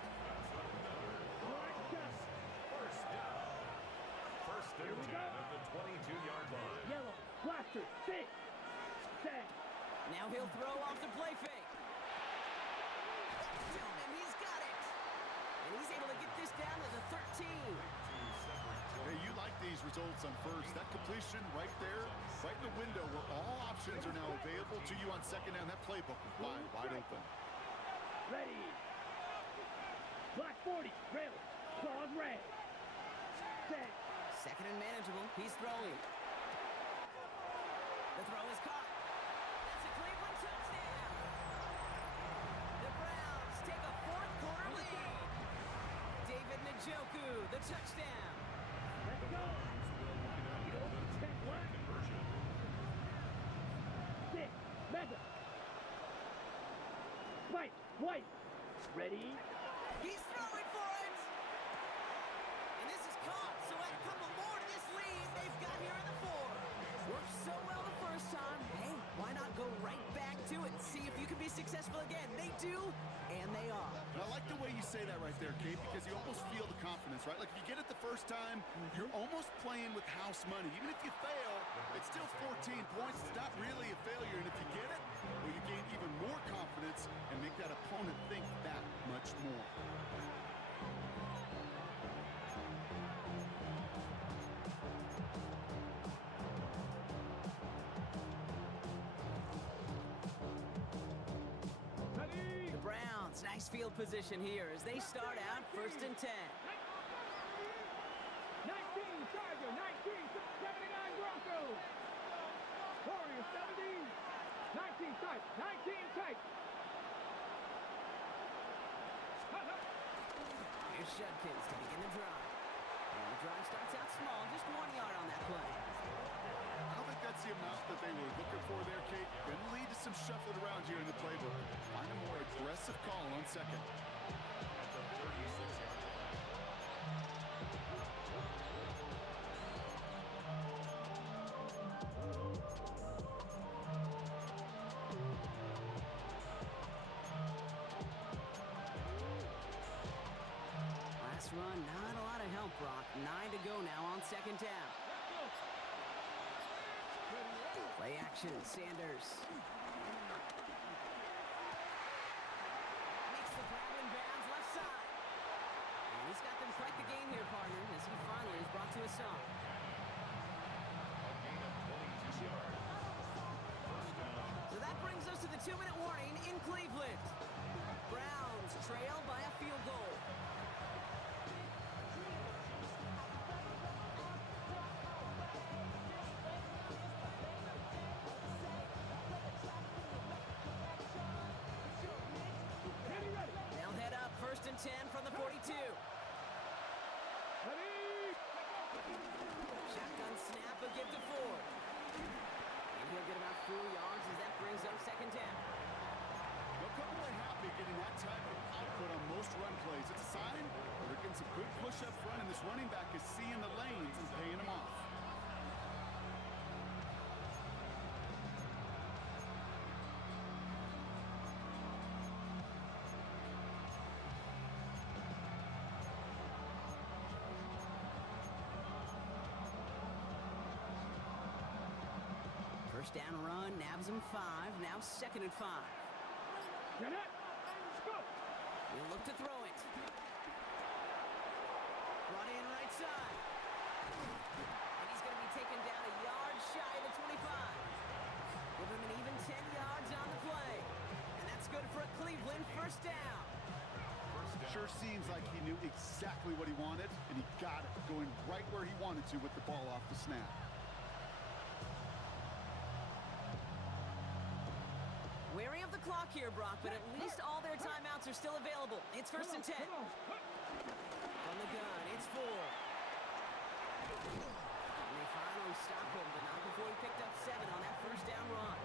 First and 10 at the 22-yard line. Yellow. Blaster. 6. Set. Now he'll throw off the play fake. And he's got it. And he's able to get this down to the 13. Hey, you like these results on first. That completion right there, right in the window where all options are now available to you on 2nd down. That playbook is wide open. Ready. Black 40. Rail. Ball's red. Set. Second and manageable. He's throwing. The throw is caught. That's a Cleveland touchdown. The Browns take a fourth quarter lead. David Njoku, the touchdown. Let's go. Check one. Six. Mega. Spike. White. Ready. He's throwing for it. And this is caught, so add a couple more to this lead they've got here in the fourth. Worked so well the first time. Hey, why not go right back to it and see if you can be successful again? They do, and they are. And I like the way you say that right there, Kate, because you almost feel the confidence, right? Like if you get it the first time, you're almost playing with house money. Even if you fail, it's still 14 points. It's not really a failure. And if you get it, well, you gain even more confidence and make that opponent think that much more. The Browns, nice field position here as they start out first and 10. 19 Charger, 19, 79 Broncos. Warriors, 70. 19 type, 19 type. Here's Shudkins to begin the drive. And the drive starts out small, just 1 yard on that play. I don't think that's the amount that they were looking for there, Kate. Going to lead to some shuffling around here in the playbook. Find a more aggressive call on second. Last run, not a lot of help, Brock. 9 to go now on second down. Play action, Sanders. Makes the grab and bounds left side. And he's got them quite the game here, partner, as he finally is brought to a stop. So that brings us to the 2-minute warning in Cleveland. Browns trail by a field goal. They'll head up first and 10 from the 42. Shotgun snap, a give to Ford. And he'll get about 4 yards as that brings up second down. They'll come away happy getting that type of output on most run plays. It's a sign that they're getting some good push up front, and this running back is seeing the lanes and paying them off. First down run, nabs him 5, now second and 5. Jeanette, go. He'll look to throw it. Run in right side. And he's going to be taken down a yard shy of the 25. Give him an even 10 yards on the play. And that's good for a Cleveland first down. Sure seems like he knew exactly what he wanted, and he got it, going right where he wanted to with the ball off the snap. Wary of the clock here, Brock, but at least all their timeouts are still available. It's first and 10. From the gun, it's Ford. And they finally stop him, but not before he picked up 7 on that first down run.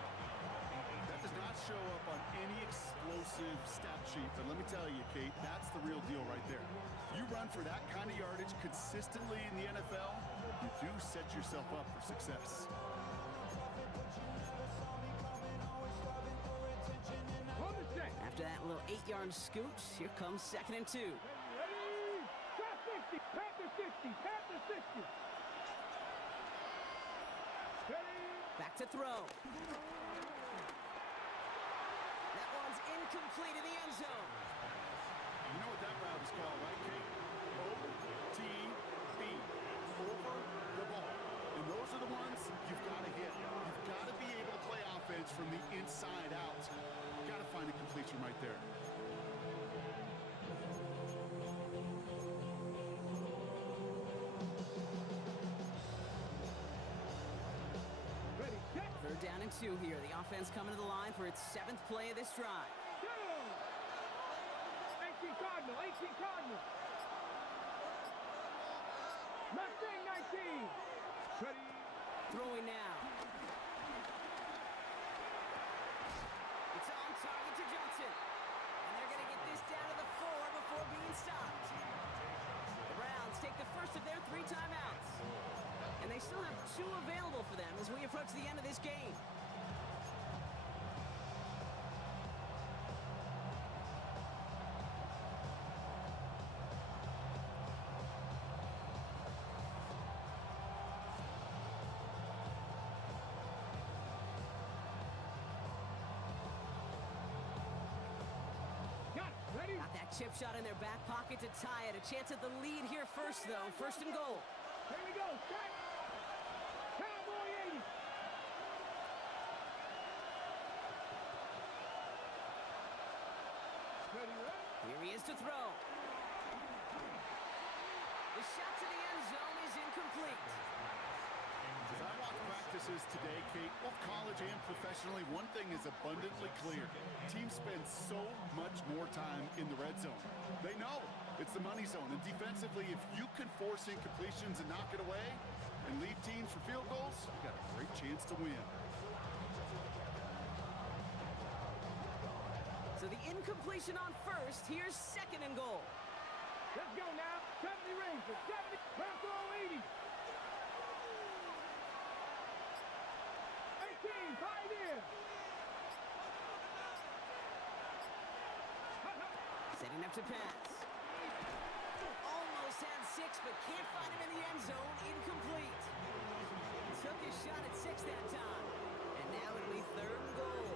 That does not show up on any explosive stat sheet, but let me tell you, Kate, that's the real deal right there. If you run for that kind of yardage consistently in the NFL, you do set yourself up for success. After that little 8-yard scoot, here comes second and 2. Ready? Top 60, Panther 60, Panther 60. Ready? Back to throw. That one's incomplete in the end zone. You know what that route is called, right, Kate? OTB. Over the ball. And those are the ones you've got to hit. You've got to be able to play offense from the inside out. Got to find a completion right there. down and 2 here. The offense coming to the line for its 7th play of this drive. 18 Cardinal, 18 Cardinal. Mustang 19. Ready. Throwing now. It's on target to Johnson. And they're going to get this down to the 4 before being stopped. The Browns take the first of their 3 timeouts. And they still have 2 available for them as we approach the end of this game. Ready? Got that chip shot in their back pocket to tie it. A chance at the lead here first, though. First and goal. Here we go. Set. Cowboy 80. Ready, ready. Here he is to throw. The shot to the end zone is incomplete. As I watch practices today, Kate, both college and professionally, one thing is abundantly clear. Teams spend so much more time in the red zone. They know it's the money zone. And defensively, if you can force incompletions and knock it away and lead teams for field goals, you got a great chance to win. So the incompletion on first. Here's second and goal. Let's go now. 70 rings for 70. Round throw 80. 18, Pioneer. Setting up to pass. Almost had 6, but can't find him in the end zone. Incomplete. Took his shot at 6 that time. And now it'll be third and goal.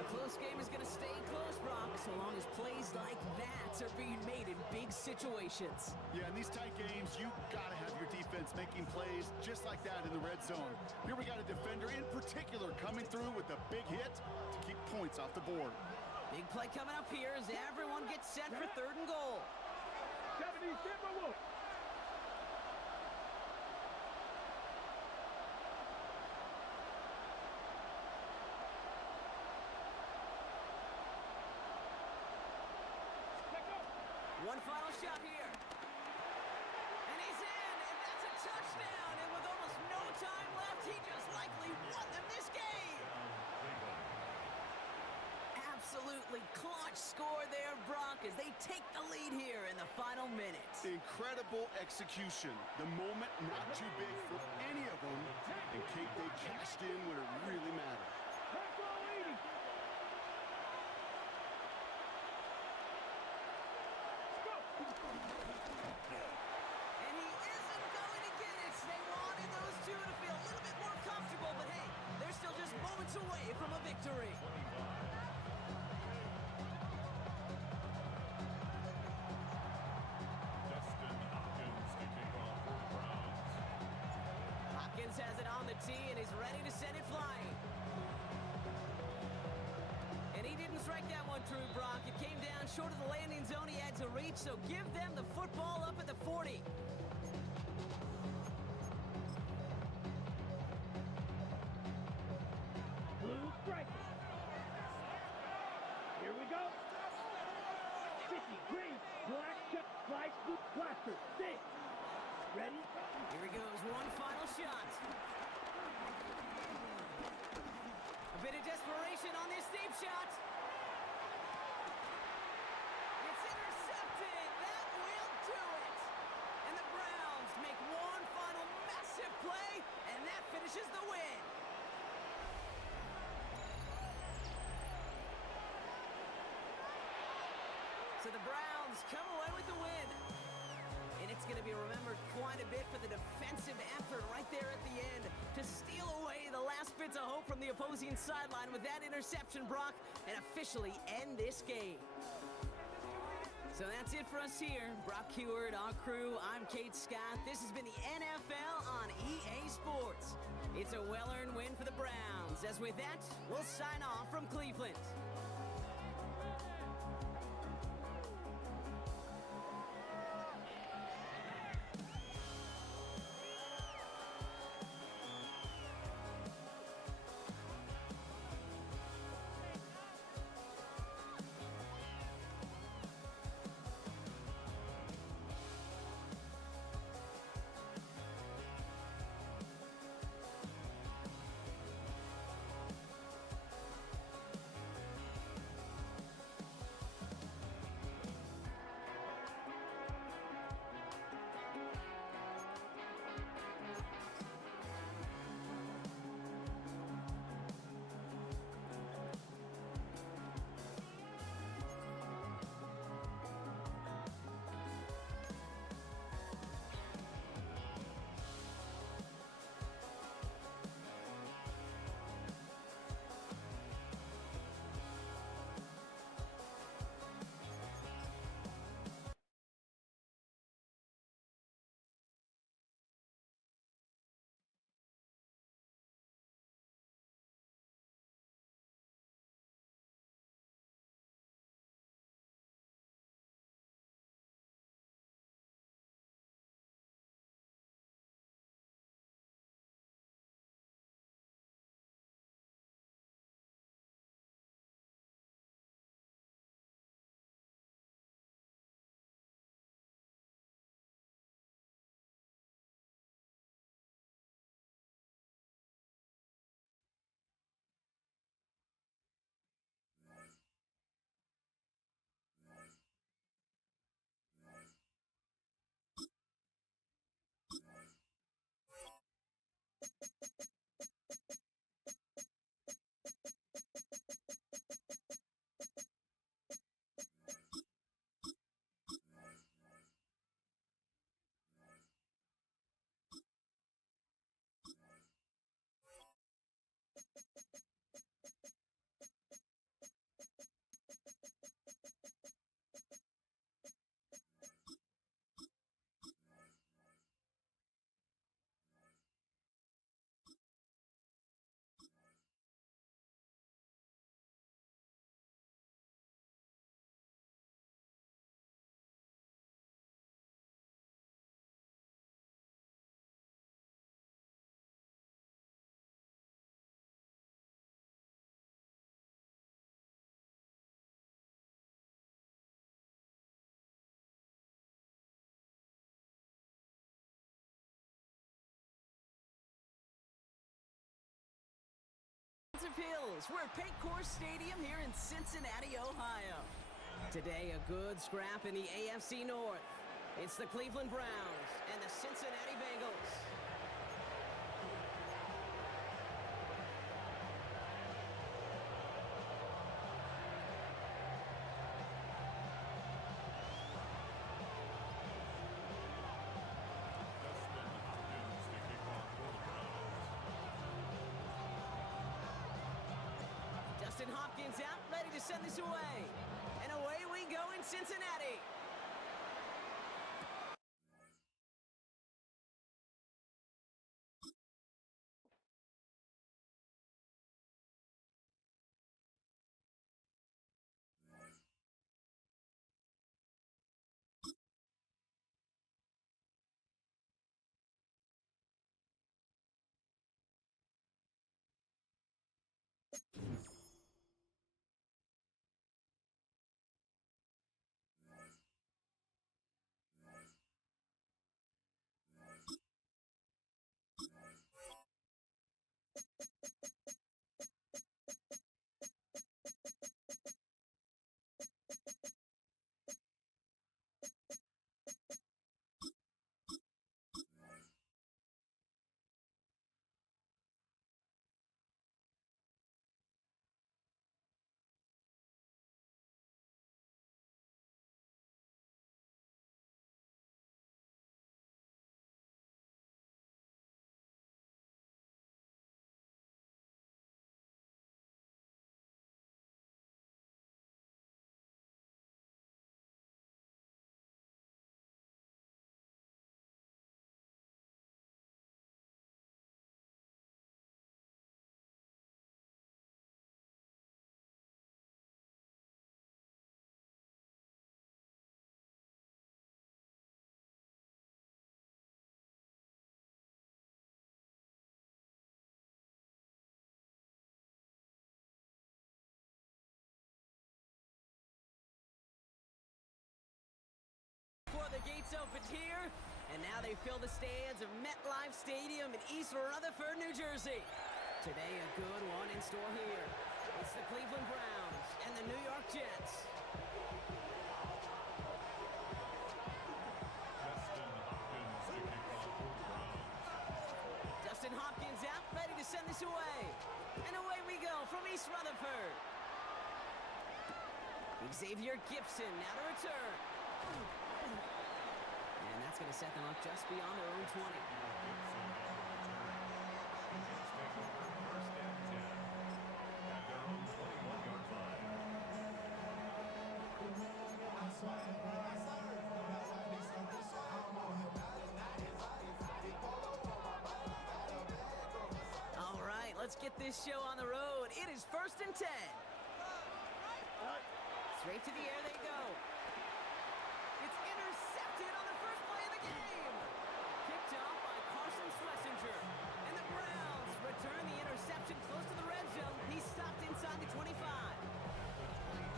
The close game is going to stay close, Brock, so long as plays like that are being made in big situations. Yeah, in these tight games, you got to have your defense making plays just like that in the red zone. Here we got a defender in particular coming through with a big hit to keep points off the board. Big play coming up here as everyone gets set for third and goal. 70, Timberwolf. One final shot here. And he's in, and that's a touchdown. And with almost no time left, he just likely won them this game. Absolutely clutch score there, Brock, as they take the lead here in the final minutes. Incredible execution. The moment not too big for any of them. And Kate, they cashed in when it really mattered. Round throw 80. And he isn't going to get it. They wanted those two to feel a little bit more comfortable, but hey, they're still just moments away from a victory. Dustin Hopkins to kick off for the Browns. Hopkins has it on the tee and is ready to send it flying. And he didn't strike that one true, Brock. It came down short of the landing zone he had to reach, so give them the football up at the 40. Blue strike. Here we go. 50, green, black, check, slice, blue, blaster, 6. Ready? Here he goes, one final shot. A bit of desperation on this deep shot. It's intercepted. That will do it. And the Browns make one final massive play, and that finishes the win. So the Browns come away with the win. And it's going to be remembered quite a bit for the defensive effort right there at the end to steal away the last bits of hope from the opposing sideline with that interception, Brock, and officially end this game. So that's it for us here. Brock Heward, our crew, I'm Kate Scott. This has been the NFL on EA Sports. It's a well-earned win for the Browns. As with that, we'll sign off from Cleveland. massive hills. We're at Paycor Stadium here in Cincinnati, Ohio. Today, a good scrap in the AFC North. It's the Cleveland Browns and the Cincinnati Bengals. Justin Hopkins out, ready to send this away. And away we go in Cincinnati. Before the gates opened here, and now they fill the stands of MetLife Stadium in East Rutherford, New Jersey. Today, a good one in store here. It's the Cleveland Browns and the New York Jets. Justin Hopkins out, ready to send this away. And away we go from East Rutherford. Xavier Gibson now to return. And that's going to set them up just beyond their own 20. All right, let's get this show on the road. It is 1st and 10. Straight to the air they go. It's intercepted on the first play of the game. Picked off by Carson Schlesinger. And the Browns return the interception close to the red zone. He stopped inside the 25.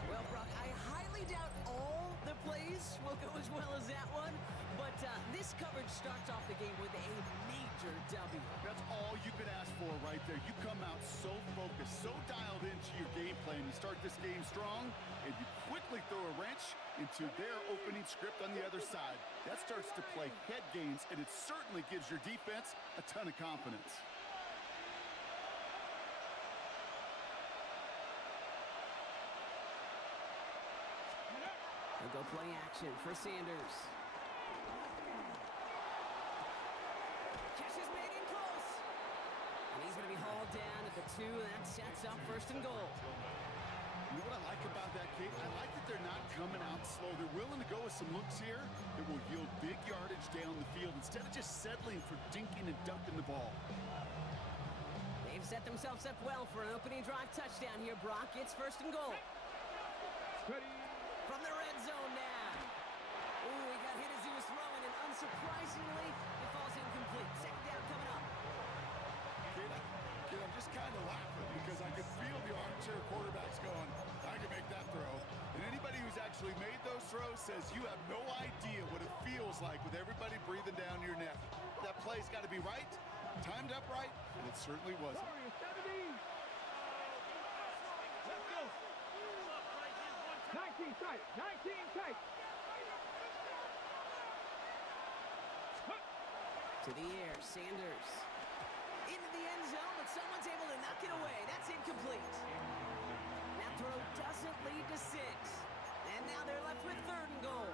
Well, Brock, I highly doubt all the plays will go as well as that one. But this coverage starts off the game with a major W. That's all you could ask for right there. You come out so focused, so dialed into your game plan. You start this game strong, and you quickly throw a wrench into their opening script on the other side. That starts to play head games, and it certainly gives your defense a ton of confidence. They'll go play action for Sanders. Catch is made in close. And he's going to be hauled down at the 2, and that sets up 1st and goal. You know what I like about that, Kate? I like that they're not coming out slow. They're willing to go with some looks here that will yield big yardage down the field instead of just settling for dinking and dunking the ball. They've set themselves up well for an opening drive touchdown here, Brock. It's 1st and goal. From the red zone now. Ooh, he got hit as he was throwing, and unsurprisingly, it falls incomplete. 2nd down coming up. Kid, I'm just kind of laughing because I can feel the armchair quarterbacks going, I can make that throw. And anybody who's actually made those throws says you have no idea what it feels like with everybody breathing down your neck. That play's got to be right, timed up right, and it certainly wasn't. 19 tight. 19 tight. To the air, Sanders. Into the end zone, but someone's able to knock it away. That's incomplete. That throw doesn't lead to 6. And now they're left with 3rd and goal.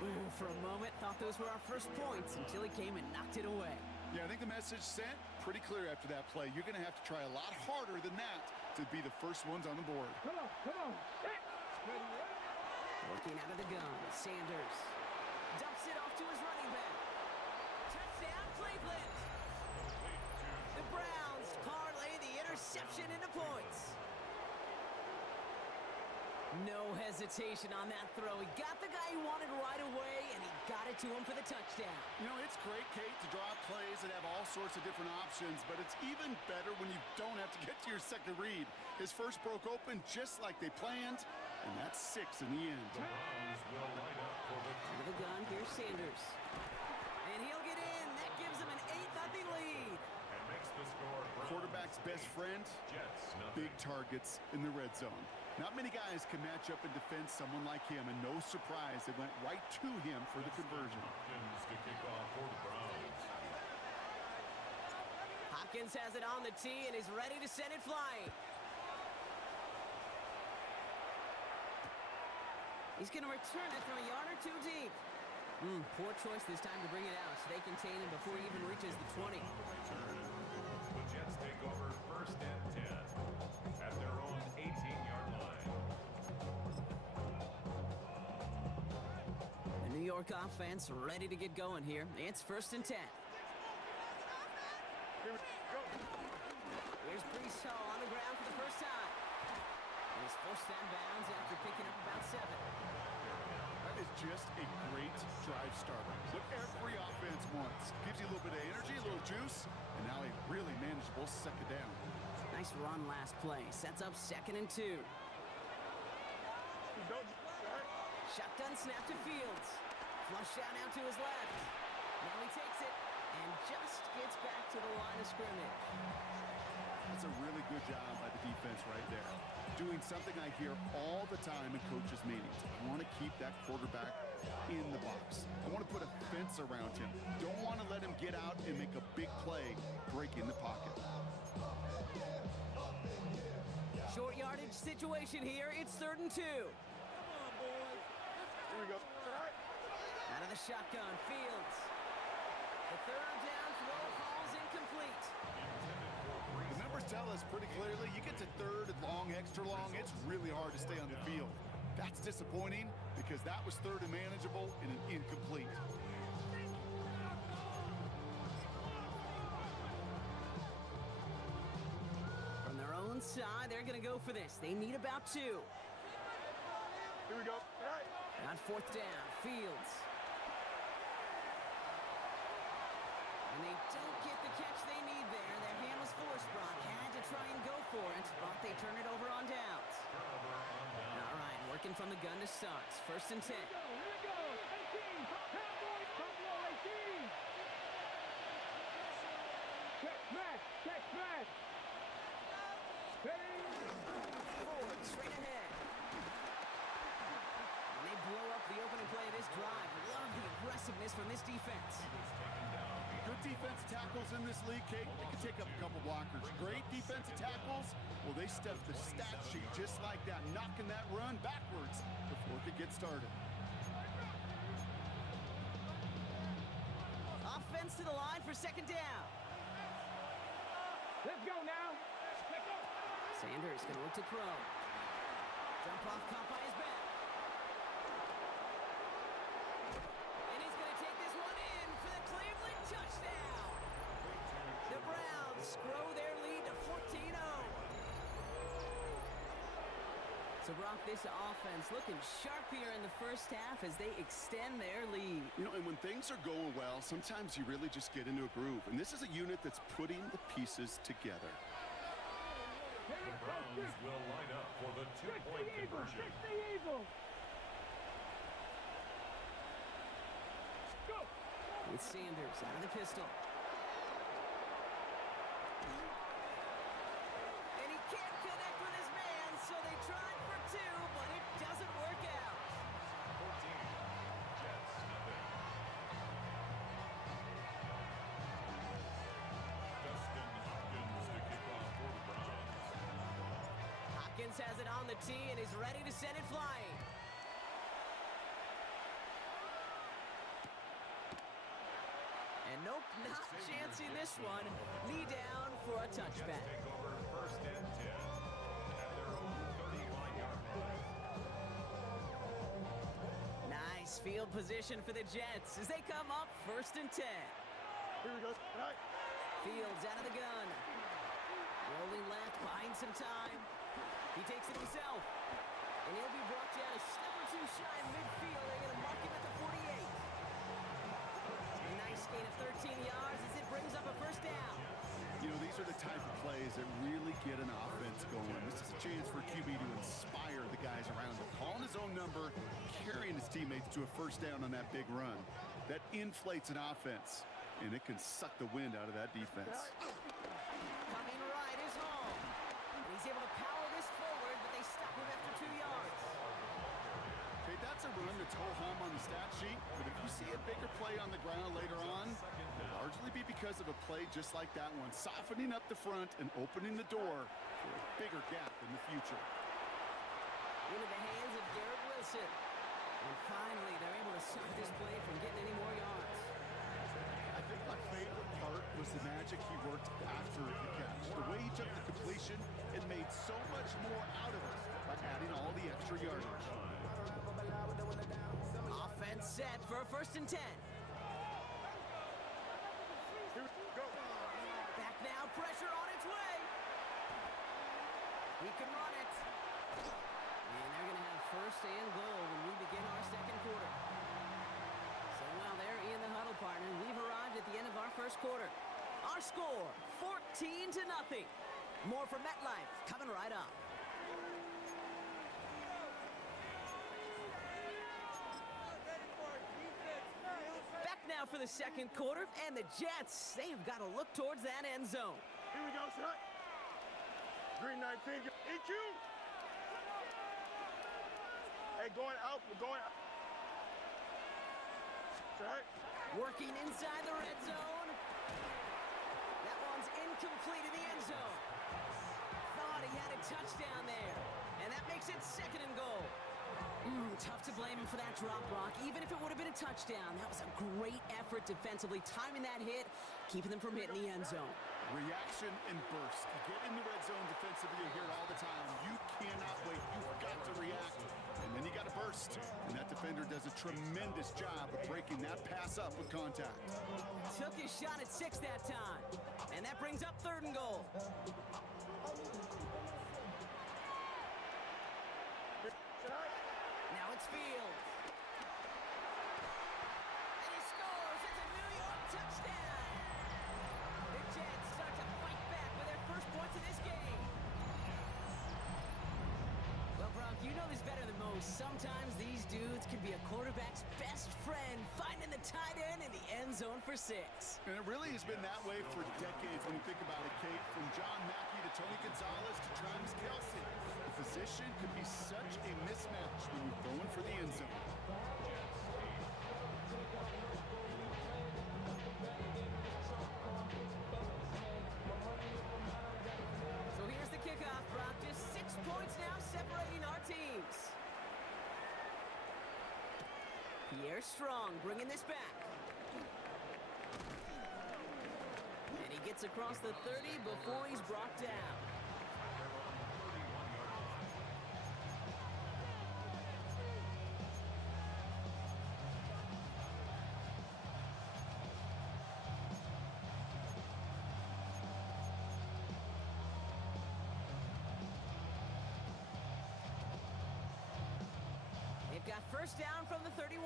Ooh, for a moment, thought those were our first points until he came and knocked it away. Yeah, I think the message sent pretty clear after that play. You're going to have to try a lot harder than that to be the first ones on the board. Come on, come on. Set. Ready, ready. Working out of the gun, Sanders dumps it off to his running back. Touchdown, Cleveland. The Browns parlay the interception into points. No hesitation on that throw. He got the guy he wanted right away, and he got it to him for the touchdown. You know, it's great, Kate, to draw up plays that have all sorts of different options, but it's even better when you don't have to get to your second read. His first broke open just like they planned, and that's 6 in the end. The Browns will line up for the Out of the gun, here's Sanders. And he'll get in. That gives him an 8-0 lead. and makes the score Browns Quarterback's best friend, Jets big 0. targets in the red zone. Not many guys can match up and defend someone like him, and no surprise, they went right to him for the conversion. Hopkins to kick off for the Browns. Hopkins has it on the tee and is ready to send it flying. He's going to return it from a yard or 2 deep. Poor choice this time to bring it out so they contain him before he even reaches the 20. The Jets take over 1st and 10 at their own 18-yard line. The New York offense ready to get going here. It's 1st and 10. Here's Brees Hall on the ground for the first time. And he's forced out of bounds after picking up about 7. That is just a great drive starter. What every offense wants. Gives you a little bit of energy, a little juice, and now a really manageable 2nd down. Nice run last play. Sets up 2nd and 2. Shotgun snap to Fields. Flush down out to his left. Now he takes it and just gets back to the line of scrimmage. That's a really good job by the defense right there. Doing something I hear all the time in coaches' meetings. I want to keep that quarterback in the box. I want to put a fence around him. Don't want to let him get out and make a big play, breaking the pocket. Short yardage situation here. It's 3rd and 2. Here we go. Out of the shotgun, Fields. The 3rd down throw falls incomplete. The numbers tell us pretty clearly, you get to 3rd and long, extra long, it's really hard to stay on the field. That's disappointing because that was 3rd and manageable and an incomplete. From their own side, they're going to go for this. They need about 2. Here we go. On 4th down, Fields. And they don't get the catch they need there. Their hand was forced. Brock had to try and go for it, but they turn it over on downs. All right, working from the gun to start. 1st and 10. Here we go. 18. Cowboys, Buffalo 18. Check smash. Check smash. Ready. Forward, straight ahead. And they blow up the opening play of this drive. Love the aggressiveness from this defense. Good defensive tackles in this league, Kate. They can take up a couple blockers. Great defensive tackles, well, they stuff the stat sheet just like that, knocking that run backwards before it could get started. Offense to the line for 2nd down. Let's go now. Let's go. Sanders going to look to throw. Jump off caught by his back. And he's going to take this one in for the Cleveland touchdown. The Browns grow their lead to 14-0. So, Brock, this offense looking sharp here in the first half as they extend their lead. You know, and when things are going well, sometimes you really just get into a groove. And this is a unit that's putting the pieces together. The Browns will line up for the 2-point conversion. Fix the Eagle. Go. With Sanders out of the pistol. And he can't connect with his man, so they tried for 2, but it doesn't work Pickens has it on the tee and is ready to send it flying. And nope, not chancing this one. Knee down for a touchback. Take over first and 10 at their own 35-yard line. Nice field position for the Jets as they come up first and 10. Here we go. All right. Fields out of the gun. Rolling left, buying some time. He takes it himself. And he'll be brought down a step or two shy of midfield. They're going to mark him at the 48. A nice gain of 13 yards as it brings up a first down. You know, these are the type of plays that really get an offense going. This is a chance for QB to inspire the guys around him. Calling his own number, carrying his teammates to a first down on that big run. That inflates an offense, and it can suck the wind out of that defense. Coming right is home. And he's able to power this forward, but they stop him after 2 yards. Okay, that's a run that's ho-hum on the stat sheet, but if you see a bigger play on the ground later on, it'll largely be because of a play just like that one, softening up the front and opening the door for a bigger gap in the future. Into the hands of Garrett Wilson. And finally, they're able to stop this play from getting any more yards. I think my favorite part was the magic he worked after the catch. The way he took the completion and made so much more out of it by adding all the extra yardage. Offense set for a first and 10. Here we go. Back now, pressure on its way. He can run it. And they're going to have first and goal when we begin our second quarter. So while they're in the huddle, partner, we've arrived at the end of our first quarter. Our score, 14-0. More from MetLife coming right up. Back now for the second quarter, and the Jets, they have got to look towards that end zone. Here we go, son. Green 19, EQ. Hey, going out, we're going out. Right. Working inside the red zone. That one's incomplete in the end zone. Thought he had a touchdown there. And that makes it second and goal. Tough to blame him for that drop, Brock. Even if it would have been a touchdown, that was a great effort defensively, timing that hit, keeping them from hitting the end zone. Reaction and burst. You get in the red zone defensively, you hear it all the time. You cannot wait. You've got to react. And then you got to burst. And that defender does a tremendous job of breaking that pass up with contact. Took his shot at 6 that time. And that brings up third and goal. Now it's Fields. And he scores. It's a New York touchdown. The Jets start to fight back with their first points of this game. Well, Brock, you know this better than most. Sometimes these dudes can be a quarterback's best friend, finding the tight end in the end zone for 6. And it really has been that way for decades when you think about it, Kate. From John Mackey to Tony Gonzalez to Travis Kelce. The position could be such a mismatch when you're going for the end zone. So here's the kickoff, Brock. Just 6 points now separating our teams. Pierre Strong bringing this back. And he gets across the 30 before he's brought down. They've got first down from the 31.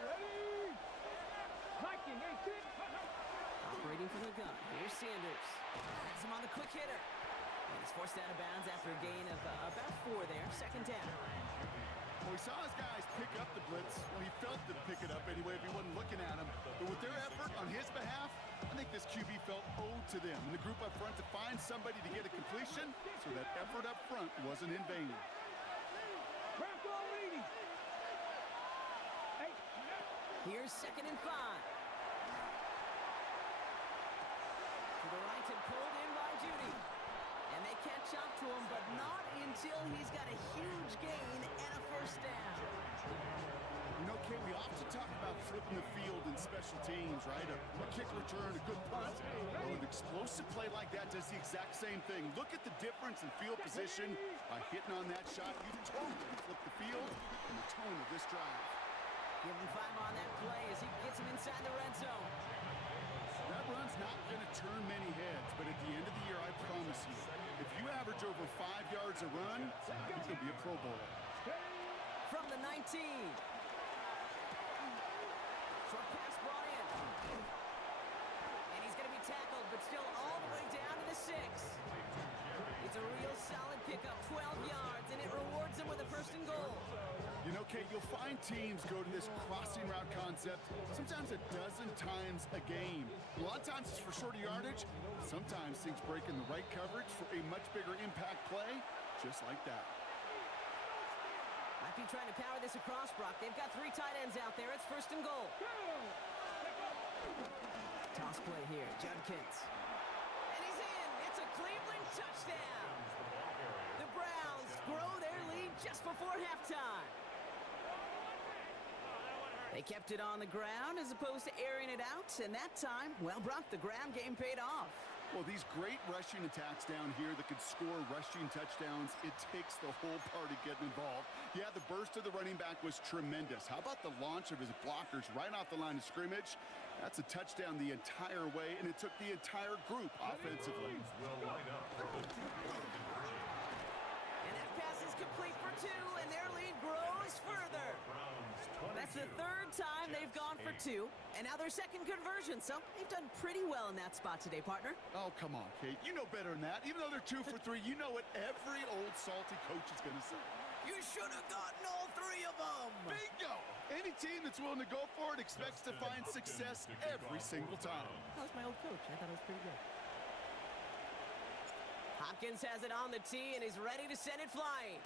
Ready? Viking 18. Operating from the gun. Here's Sanders. Has him on the quick hitter. And he's forced out of bounds after a gain of about 4 there. Second down. Well, we saw his guys pick up the blitz. Well, he felt to pick it up anyway if he wasn't looking at him. But with their effort on his behalf, I think this QB felt owed to them and the group up front to find somebody to get a completion, so that effort up front wasn't in vain. Bronco leading. Hey. Here's second and 5. To the right and pulled in by Judy. And they can until he's got a huge gain and a first down. You know, Kate, we often talk about flipping the field in special teams, right? A kick return, a good punt. Well, an explosive play like that does the exact same thing. Look at the difference in field position by hitting on that shot. You totally flip the field and the tone of this drive. Give him 5 on that play as he gets him inside the red zone. That run's not going to turn many heads, but at the end of the year, I promise you, if you average over 5 yards a run, you could be a Pro Bowler. From the 19. Short pass brought in. And he's going to be tackled, but still all the way down to the 6. It's a real solid pickup, 12 yards, and it rewards him with a first and goal. You know, Kate, you'll find teams go to this crossing route concept sometimes a dozen times a game. A lot of times it's for shorter yardage. Sometimes things break in the right coverage for a much bigger impact play, just like that. Might be trying to power this across, Brock. They've got 3 tight ends out there. It's first and goal. Toss play here, Judkins. And he's in. It's a Cleveland touchdown. The Browns grow their lead just before halftime. They kept it on the ground as opposed to airing it out, and that time, well, Brock, the ground game paid off. Well, these great rushing attacks down here that could score rushing touchdowns, it takes the whole party getting involved. Yeah, the burst of the running back was tremendous. How about the launch of his blockers right off the line of scrimmage? That's a touchdown the entire way, and it took the entire group offensively. Will line up for the And that pass is complete for 2, and their lead grows further. That's the 3rd time they've gone for 2, and now their second conversion, so they've done pretty well in that spot today, partner. Oh, come on, Kate. You know better than that. Even though they're 2 for 3, you know what every old salty coach is going to say. You should have gotten all 3 of them. Bingo! Any team that's willing to go for it expects to find success every single time. That was my old coach. I thought it was pretty good. Hopkins has it on the tee and is ready to send it flying.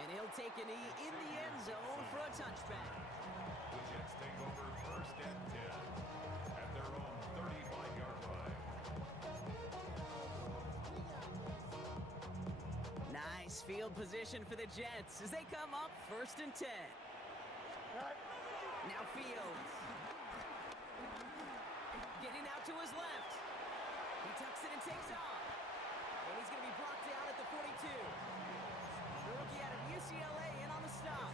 And he'll take a knee in the end zone for a touchback. The Jets take over first and 10 at their own 35-yard line. Nice field position for the Jets as they come up first and 10. Now Fields. Getting out to his left. He tucks it and takes off. And he's going to be brought down at the 42. The rookie out of UCLA in on the stop.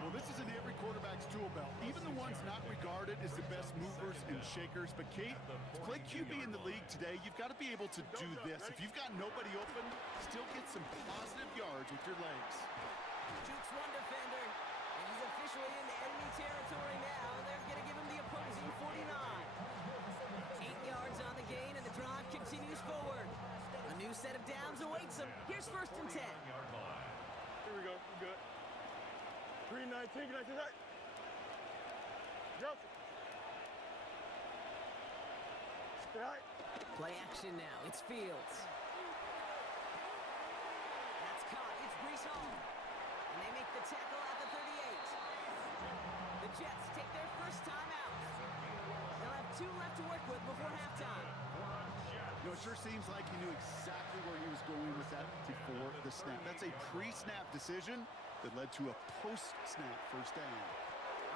Well, this is in every quarterback's tool belt. Even the ones not regarded as the best movers and shakers. But, Kate, to play QB in the league today, you've got to be able to do this. If you've got nobody open, still get some positive yards with your legs. Shoots one defender, and he's officially in the enemy territory now. They're going to give him the opposing 49. 8 yards on the gain, and the drive continues forward. A new set of downs awaits him. Here's first and 10. Here we go. We're good. 3-19. Good night tonight. Joseph. Stay high. Play action now. It's Fields. That's caught. It's Brees Hall. And they make the tackle at the 38. The Jets take their first time out. They'll have 2 left to work with before halftime. You know, it sure seems like he knew exactly where he was going with that before the snap. That's a pre-snap decision that led to a post-snap first down.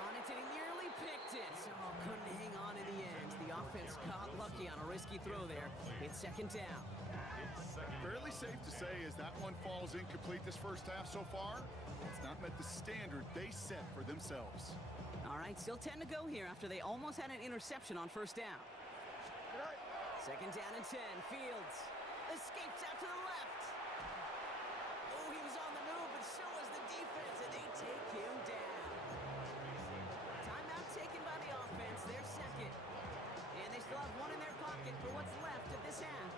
On it, and he nearly picked it. Oh, couldn't hang on in the end. The offense caught lucky on a risky throw there. It's second down. Fairly safe to say as that one falls incomplete this first half so far, it's not met the standard they set for themselves. All right, still 10 to go here after they almost had an interception on first down. Good night. Second down and 10. Fields escapes out to the left. Oh, he was on the move, but so was the defense, and they take him down. Timeout taken by the offense, their second. And they still have 1 in their pocket for what's left of this half.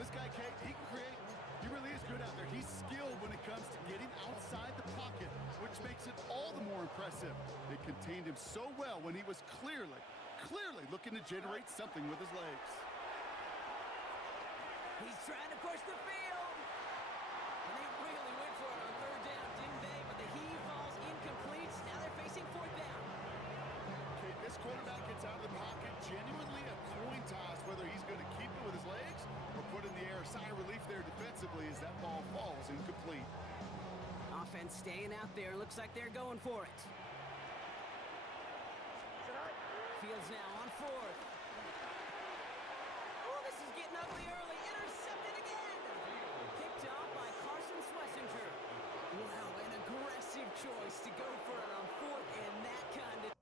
This guy, Kate, he can create. He really is good out there. He's skilled when it comes to getting outside the pocket, which makes it all the more impressive. They contained him so well when he was clearly looking to generate something with his legs. He's trying to push the field. And they really went for it on third down, didn't they? But the heave falls incomplete. Now they're facing fourth down. Okay, this quarterback gets out of the pocket, genuinely a coin toss whether he's going to keep it with his legs or put in the air. Sigh of relief there defensively as that ball falls incomplete. Offense staying out there. Looks like they're going for it. Fields now on fourth. Oh, this is getting ugly early. Intercepted again. Picked off by Carson Schlesinger. Wow, an aggressive choice to go for it on fourth and that kind of...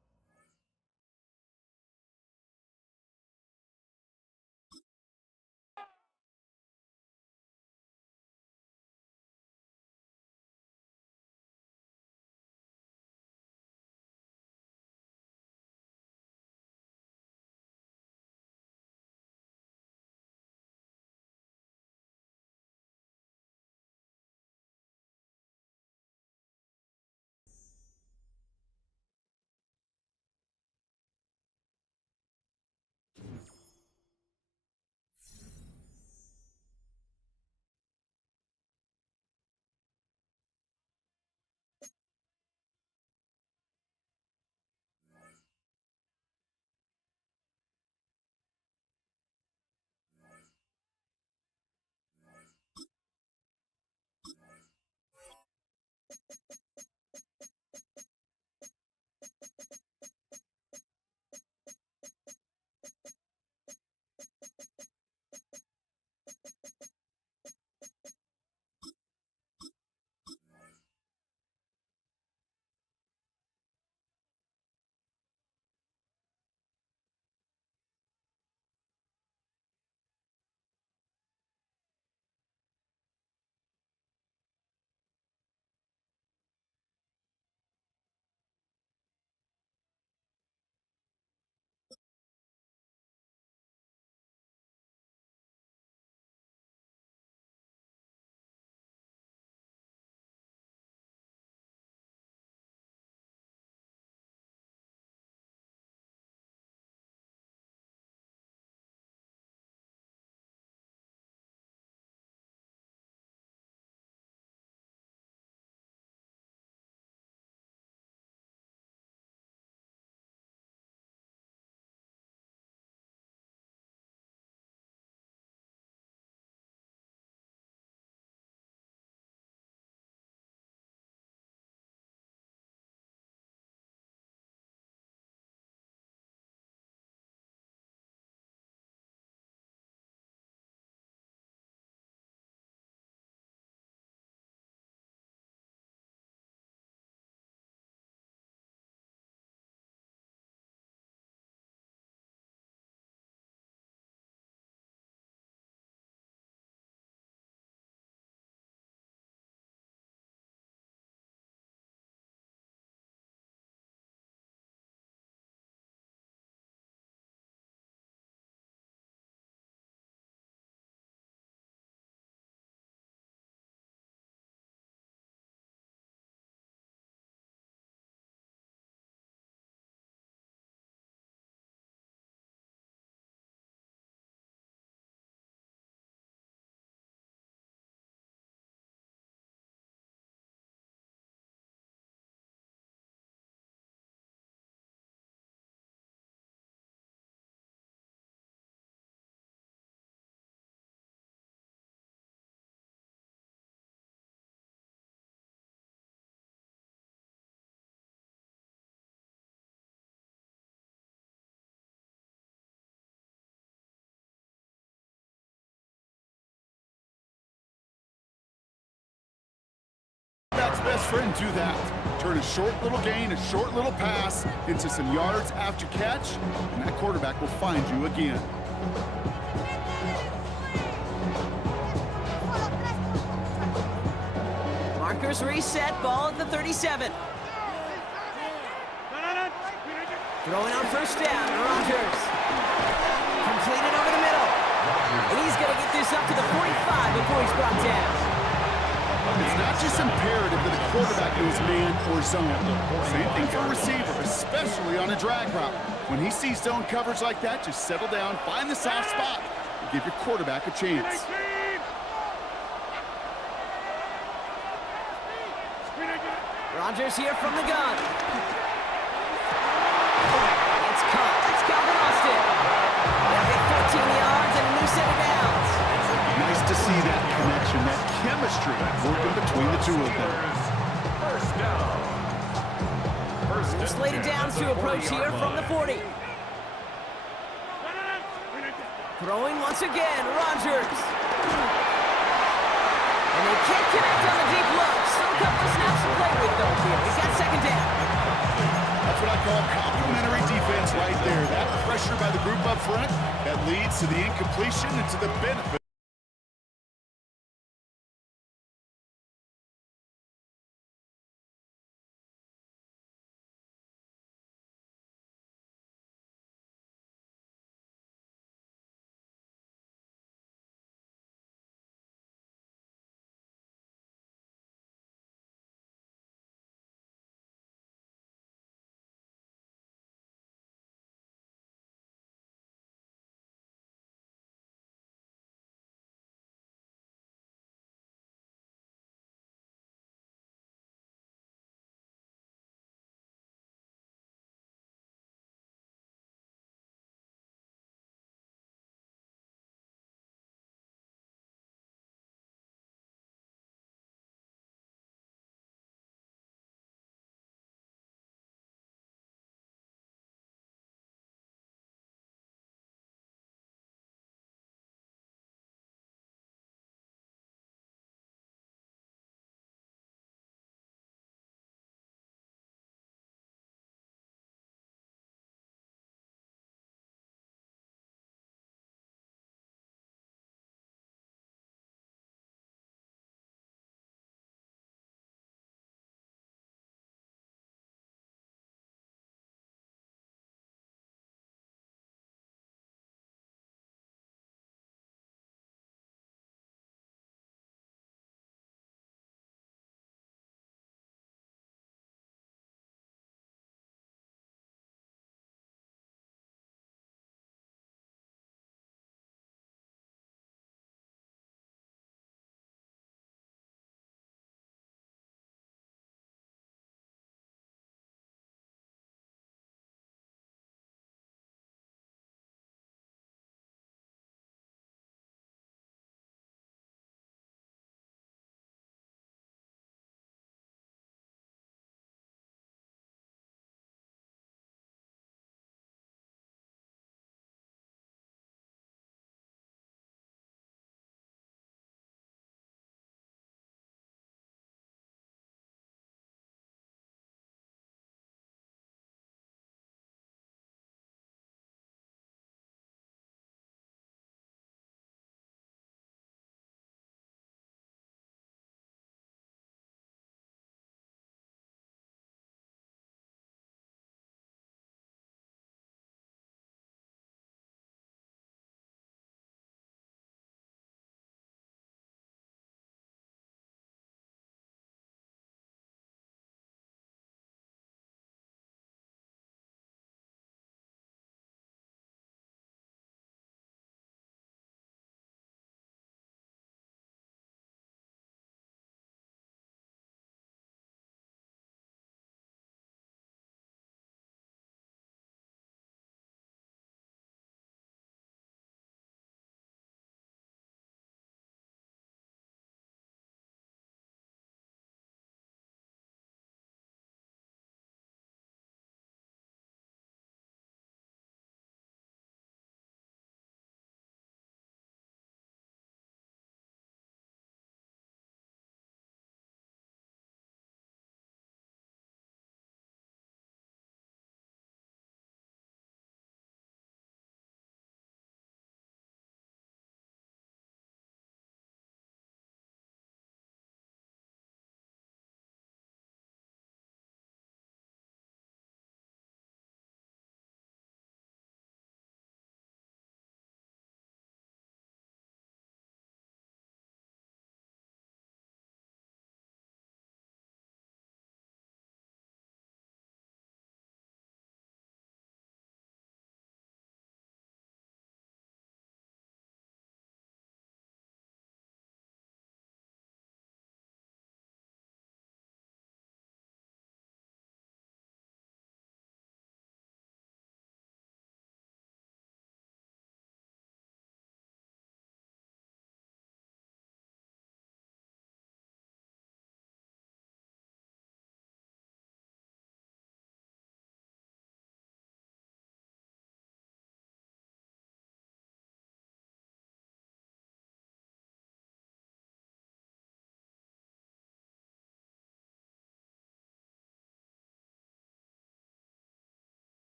That's best friend do that. Turn a short little gain, a short little pass into some yards after catch, and that quarterback will find you again. Markers reset, ball at the 37. Throwing on first down, Rodgers. Completed over the middle. And he's going to get this up to the 45 before he's brought down. It's not just imperative that a quarterback knows man or zone. Same thing for a receiver, especially on a drag route. When he sees zone coverage like that, just settle down, find the soft spot, and give your quarterback a chance. Rodgers here from the gun. It's caught. That's Calvin Austin. working between the two of them. First down. Slated down to approach here from the 40. Throwing once again, Rodgers. And they can't connect on the deep look. Still a couple of snaps to play with, though, here. He's got second down. That's what I call complementary defense right there. That pressure by the group up front that leads to the incompletion and to the benefit